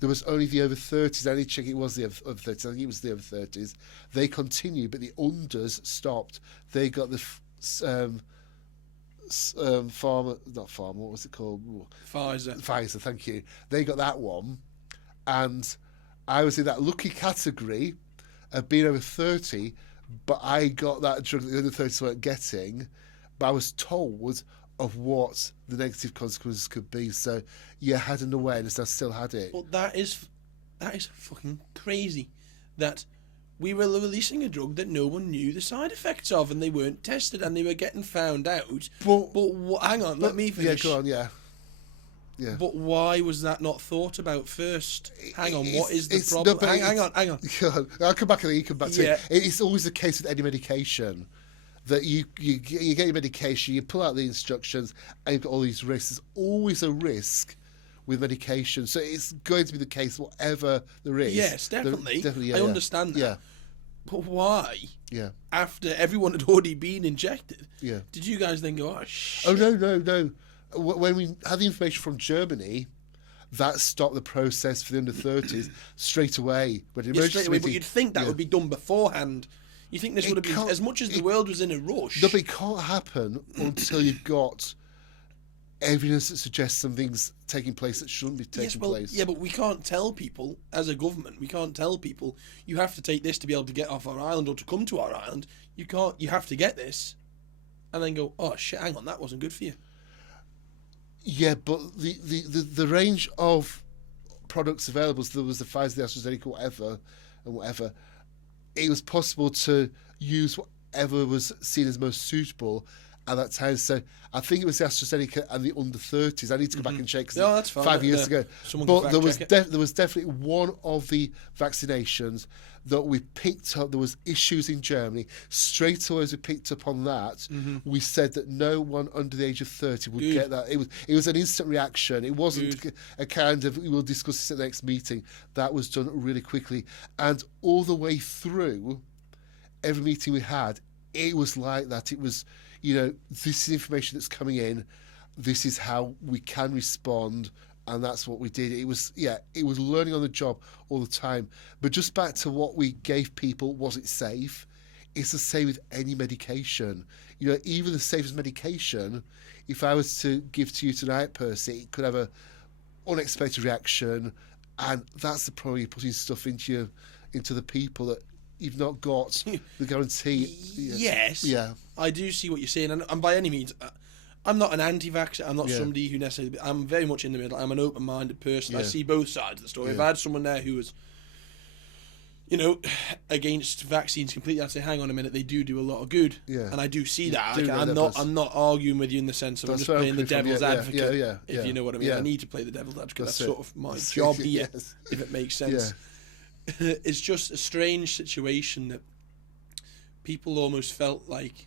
There was only the over 30s. I need to check it was the over 30s. I think it was the over 30s. They continued, but the unders stopped. They got the what was it called? Pfizer, thank you. They got that one. And I was in that lucky category of being over 30, but I got that drug that the under 30s weren't getting. But I was told of what the negative consequences could be. So, yeah, I had an awareness. I still had it. Well, that is fucking crazy. That we were releasing a drug that no one knew the side effects of, and they weren't tested, and they were getting found out. But hang on, let me finish. Yeah, go on. Yeah. But why was that not thought about first? Hang on, what is the problem? No, hang on. I'll come back to that. You come back to it. It's always the case with any medication. That you get your medication, you pull out the instructions, and you've got all these risks. There's always a risk with medication, so it's going to be the case whatever there is. Yes, definitely. I understand that. Yeah. But why? Yeah. After everyone had already been injected, yeah. Did you guys then go, oh shit? Oh no. When we had the information from Germany, that stopped the process for the under 30s straight away. But you'd think that would be done beforehand. You think this would have been, as much as the world was in a rush. No, but it can't happen until you've got evidence that suggests something's taking place that shouldn't be taking place. Yeah, but we can't tell people, as a government, you have to take this to be able to get off our island or to come to our island. You have to get this. And then go, oh shit, hang on, that wasn't good for you. Yeah, but the range of products available, so there was the Pfizer, the AstraZeneca, whatever, it was possible to use whatever was seen as most suitable, at that time. So I think it was the AstraZeneca and the under 30s. I need to go back and check. No, that's fine. 5 years ago. But there was definitely one of the vaccinations that we picked up. There was issues in Germany. Straight away as we picked up on that, we said that no one under the age of 30 would get that. It was an instant reaction. It wasn't a kind of, we'll discuss this at the next meeting. That was done really quickly. And all the way through every meeting we had, it was like that. It was, this is information that's coming in. This is how we can respond. And that's what we did. It was learning on the job all the time. But just back to what we gave people, was it safe? It's the same with any medication. Even the safest medication, if I was to give to you tonight, Percy, it could have a unexpected reaction. And that's the problem. You're putting stuff into the people that you've not got the guarantee. Yes. Yeah. I do see what you're saying. And by any means, I'm not an anti-vaxxer. I'm not somebody who necessarily... I'm very much in the middle. I'm an open-minded person. I see both sides of the story. If I had someone there who was, against vaccines completely, I'd say, hang on a minute, they do a lot of good. Yeah. And I do see that. I'm not arguing with you in the sense of I'm just playing the devil's advocate. If you know what I mean. I need to play the devil's advocate. That's sort of my job here, if it makes sense. Yeah. It's just a strange situation that people almost felt like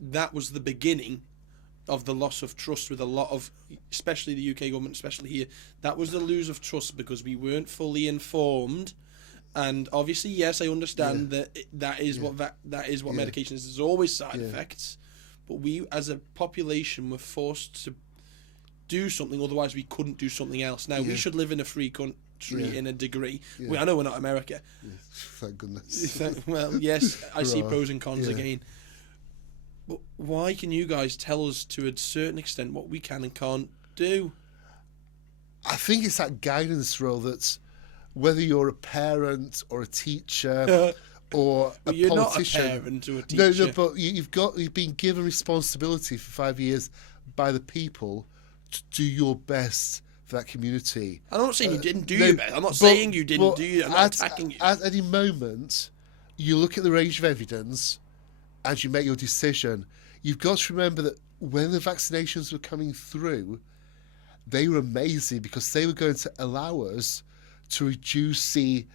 that was the beginning of the loss of trust with a lot of, especially the UK government, especially here. That was the lose of trust because we weren't fully informed. And obviously, yes, I understand that is what medication is. There's always side effects, but we as a population were forced to do something. Otherwise, we couldn't do something else. Now we should live in a free country in a degree. I know we're not America. Thank goodness. Well, yes, I see pros and cons again. But why can you guys tell us to a certain extent what we can and can't do? I think it's that guidance role that's whether you're a parent or a teacher or a you're politician. Not a parent or a teacher. No, but you've been given responsibility for 5 years by the people to do your best for that community. I'm not saying you didn't do your best. I'm not saying you didn't do it. I'm not attacking you. At any moment, you look at the range of evidence as you make your decision. You've got to remember that when the vaccinations were coming through, they were amazing because they were going to allow us to reduce the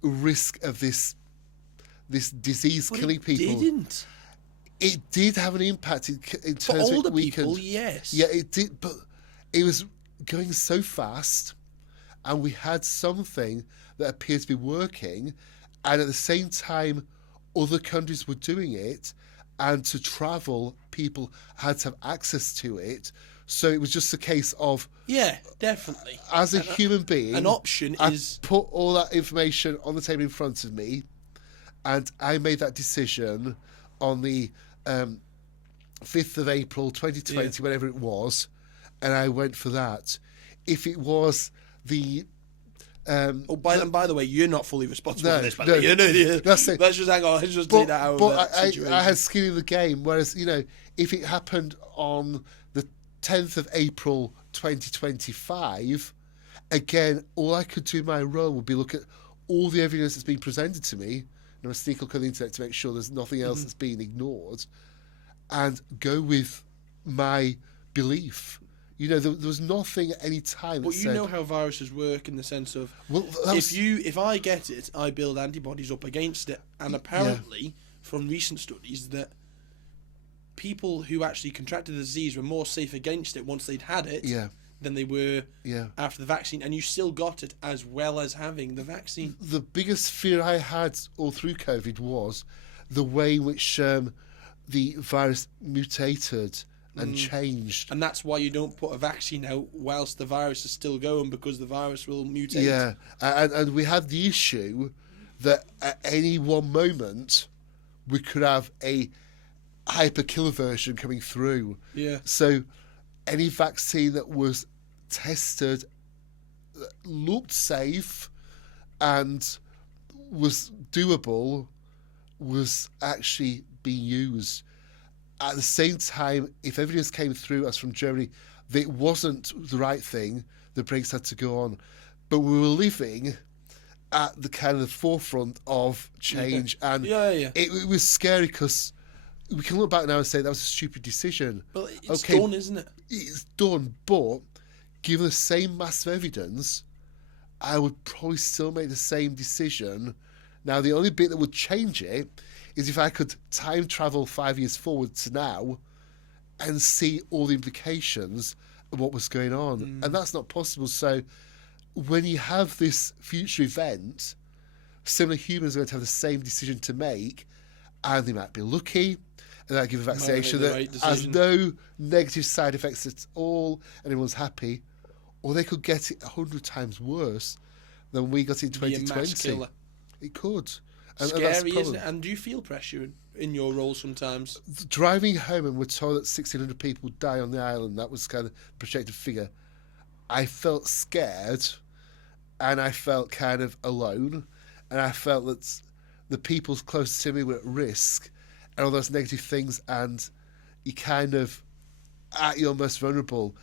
risk of this disease killing people. It didn't. It did have an impact in terms of older people, yes. Yeah, it did, but it was going so fast, and we had something that appeared to be working, and at the same time, other countries were doing it, and to travel, people had to have access to it. So it was just a case of... Yeah, definitely. As a human being... An option I is... put all that information on the table in front of me, and I made that decision on the 5th of April 2020, whenever it was, and I went for that. If it was the... by the way, you're not fully responsible for this. By the way. That's it. Let's just hang on. Let's just take that out of the situation. I had skin in the game. Whereas, if it happened on the 10th of April 2025, again, all I could do in my role would be look at all the evidence that's been presented to me, and I sneak look on the internet to make sure there's nothing else that's being ignored, and go with my belief. There was nothing at any time. But you know how viruses work in the sense of if I get it, I build antibodies up against it, and apparently from recent studies that people who actually contracted the disease were more safe against it once they'd had it than they were after the vaccine, and you still got it as well as having the vaccine. The biggest fear I had all through COVID was the way in which the virus mutated and changed. And that's why you don't put a vaccine out whilst the virus is still going, because the virus will mutate. Yeah, and we had the issue that at any one moment we could have a hyper-killer version coming through. Yeah. So any vaccine that was tested, looked safe and was doable, was actually being used. At the same time, if evidence came through as from Germany that it wasn't the right thing, the brakes had to go on. But we were living at the kind of forefront of change, and it was scary because we can look back now and say that was a stupid decision. Well, it's done, isn't it? It's done, but given the same mass of evidence, I would probably still make the same decision. Now, the only bit that would change it is if I could time travel 5 years forward to now and see all the implications of what was going on. And that's not possible. So when you have this future event, similar humans are going to have the same decision to make, and they might be lucky, and they'll give a vaccination that has no negative side effects at all, and everyone's happy, or they could get it 100 times worse than we got in 2020. It could. Scary, isn't it? And do you feel pressure in your role sometimes? Driving home and we're told that 1,600 people die on the island, that was kind of a projected figure. I felt scared, and I felt kind of alone, and I felt that the people close to me were at risk, and all those negative things, and you kind of at your most vulnerable,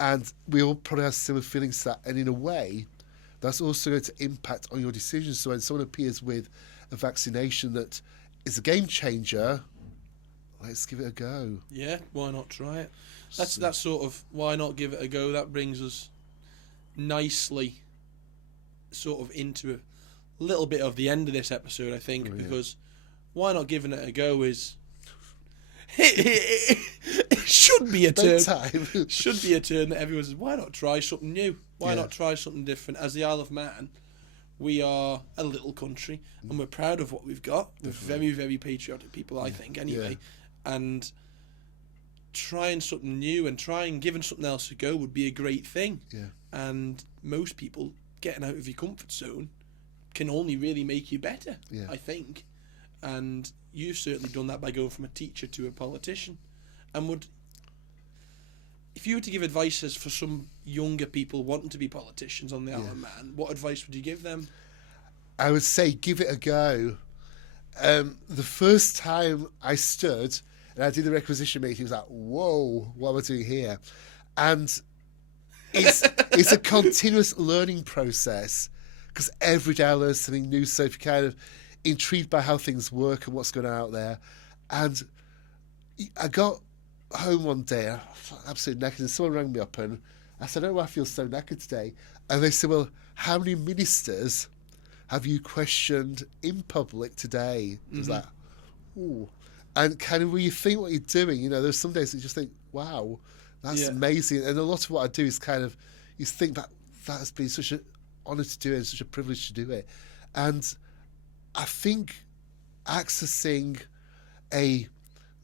and we all probably have similar feelings to that, and in a way, that's also going to impact on your decisions. So when someone appears with a vaccination that is a game changer, let's give it a go. Yeah, why not try it? That's sort of why not give it a go. That brings us nicely sort of into a little bit of the end of this episode, I think, because why not giving it a go is it should be a term. Should be a term that everyone says, why not try something new? Why not try something different? As the Isle of Man, we are a little country, and we're proud of what we've got. We're very, very patriotic people, I think, anyway. And trying something new and giving something else a go would be a great thing. Yeah. And most people getting out of your comfort zone can only really make you better, I think. And you've certainly done that by going from a teacher to a politician. And if you were to give advice as for some younger people wanting to be politicians on the Isle of Man, what advice would you give them? I would say give it a go. The first time I stood and I did the requisition meeting, it was like, whoa, what am I doing here? And it's a continuous learning process, because every day I learn something new. So if you're kind of intrigued by how things work and what's going on out there. And I got home one day, I felt absolutely knackered, and someone rang me up and I said, oh, I feel so knackered today. And they said, well, how many ministers have you questioned in public today? It was like, ooh. And kind of when you think what you're doing, there's some days that you just think, wow, that's amazing. And a lot of what I do is kind of, you think that has been such an honour to do it and such a privilege to do it. And I think accessing a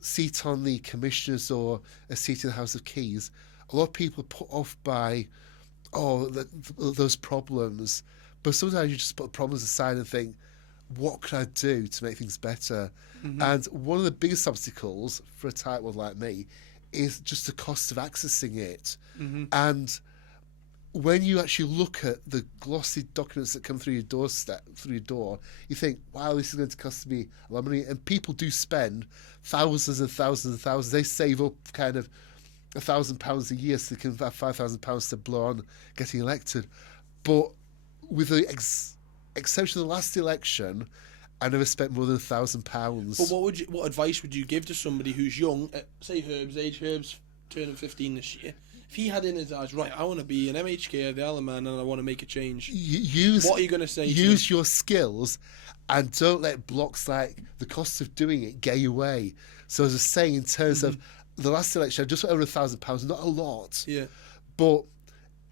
seat on the commissioners or a seat in the House of Keys, a lot of people are put off by, those problems. But sometimes you just put the problems aside and think, what could I do to make things better? And one of the biggest obstacles for a tight one like me is just the cost of accessing it. And when you actually look at the glossy documents that come through your door, you think, wow, this is going to cost me a lot of money. And people do spend thousands and thousands and thousands. They save up kind of £1,000 a year so they can have £5,000 to blow on getting elected. But with the exception of the last election, I never spent more than £1,000. But what advice would you give to somebody who's young, say Herb's age? Herb's turning 15 this year. If he had in his eyes, right, I want to be an MHK of the Isle of Man and I want to make a change, what are you going to say? Use your skills and don't let blocks like the cost of doing it get you away. So as I was saying, in terms of the last election, I just went over £1,000, not a lot. Yeah. But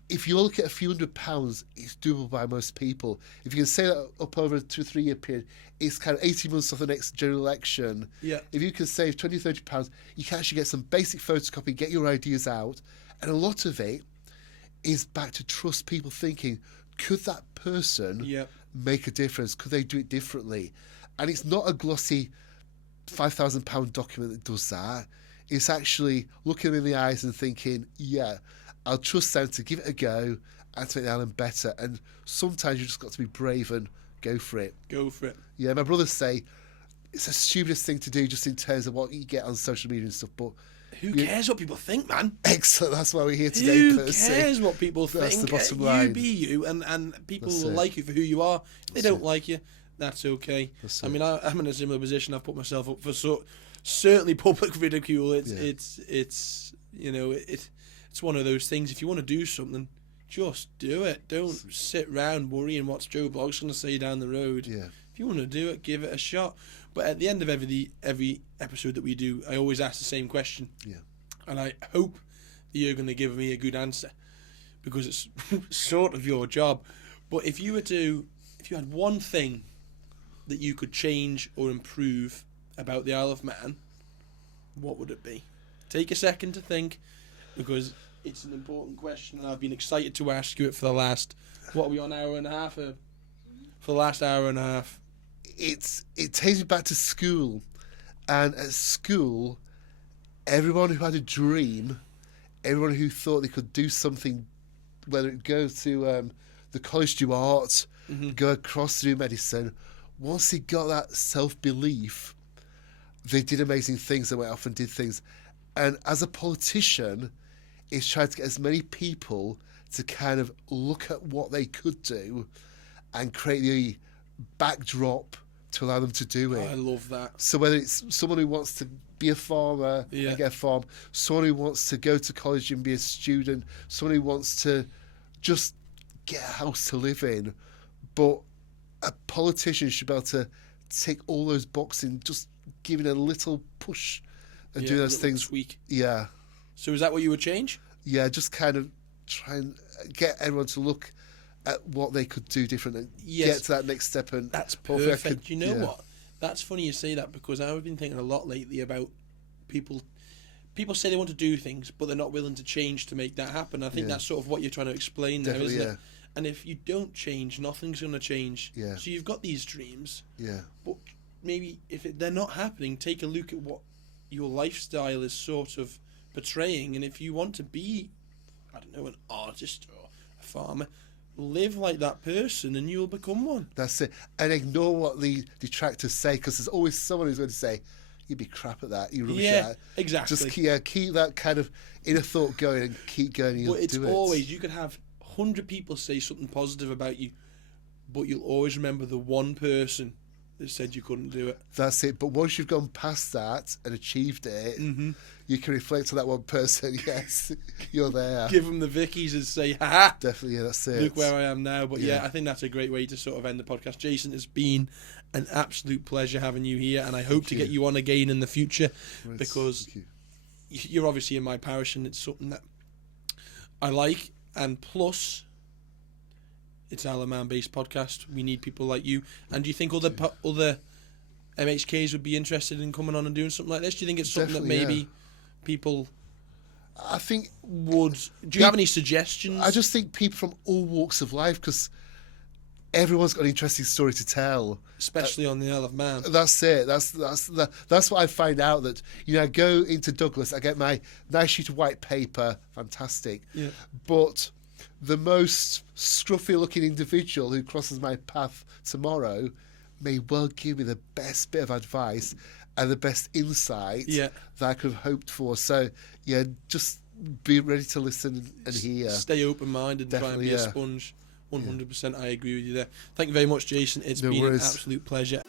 if you look at a few £100s, it's doable by most people. If you can say that up over a 2 or 3 year period, it's kind of 18 months off the next general election. Yeah. If you can save £20, £30, you can actually get some basic photocopy, get your ideas out. And a lot of it is back to trust, people thinking, could that person make a difference? Could they do it differently? And it's not a glossy £5,000 document that does that. It's actually looking them in the eyes and thinking, I'll trust them to give it a go and to make the island better. And sometimes you just got to be brave and go for it. Go for it. Yeah, my brothers say it's the stupidest thing to do just in terms of what you get on social media and stuff, but who cares what people think, man? Excellent, that's why we're here today. Who cares what people think? That's the bottom line. You be you, and people will like you for who you are. If they don't like you, That's okay. I mean, I'm in a similar position. I've put myself up for certainly public ridicule. It's you know, it's one of those things. If you want to do something, just do it. Don't sit around worrying what's Joe Blogg's going to say down the road. Yeah. If you want to do it, give it a shot. But at the end of every episode that we do, I always ask the same question. Yeah. And I hope that you're going to give me a good answer, because it's sort of your job. But if you had one thing that you could change or improve about the Isle of Man, what would it be? Take a second to think, because it's an important question, and I've been excited to ask you it for the last, what are we on, hour and a half? For the last hour and a half. It takes me back to school, and at school, everyone who had a dream, everyone who thought they could do something, whether it goes to the college to do art, go across to do medicine, once they got that self-belief, they did amazing things. They went off and did things. And as a politician, it's trying to get as many people to kind of look at what they could do and create the backdrop to allow them to do it. I love that. So whether it's someone who wants to be a farmer and get a farm, someone who wants to go to college and be a student, someone who wants to just get a house to live in, but a politician should be able to tick all those boxes and just giving a little push and do those things. Tweak. Yeah. So is that what you would change? Yeah, just kind of try and get everyone to look at what they could do different and get to that next step. And that's perfect. You know what? That's funny you say that, because I've been thinking a lot lately about people. People say they want to do things, but they're not willing to change to make that happen. I think that's sort of what you're trying to explain there, isn't it? And if you don't change, nothing's going to change. Yeah. So you've got these dreams. Yeah. But maybe if they're not happening, take a look at what your lifestyle is sort of portraying. And if you want to be, I don't know, an artist or a farmer, live like that person and you'll become one. That's it. And ignore what the detractors say, because there's always someone who's going to say, you'd be crap at that. You rubbish at that. Exactly. Just keep that kind of inner thought going and keep going. But it's always, you could have 100 people say something positive about you, but you'll always remember the one person that said you couldn't do it. That's it. But once you've gone past that and achieved it, you can reflect on that one person. Yes, you're there. Give them the Vickies and say, ha! Definitely, yeah, that's it. Look where I am now. But I think that's a great way to sort of end the podcast. Jason, it's been an absolute pleasure having you here, and I hope to get you on again in the future, because you're obviously in my parish, and it's something that I like. And plus, it's Isle of Man based podcast. We need people like you. And do you think other MHKs would be interested in coming on and doing something like this? Do you think it's something that maybe people, I think, would? Do you have any suggestions? I just think people from all walks of life, because everyone's got an interesting story to tell, especially on the Isle of Man. That's it. That's what I find out. That I go into Douglas, I get my nice sheet of white paper, fantastic. Yeah. But the most scruffy looking individual who crosses my path tomorrow may well give me the best bit of advice and the best insight that I could have hoped for. So just be ready to listen and hear. Stay open minded and try and be a sponge. 100%, I agree with you there. Thank you very much, Jason. It's been an absolute pleasure.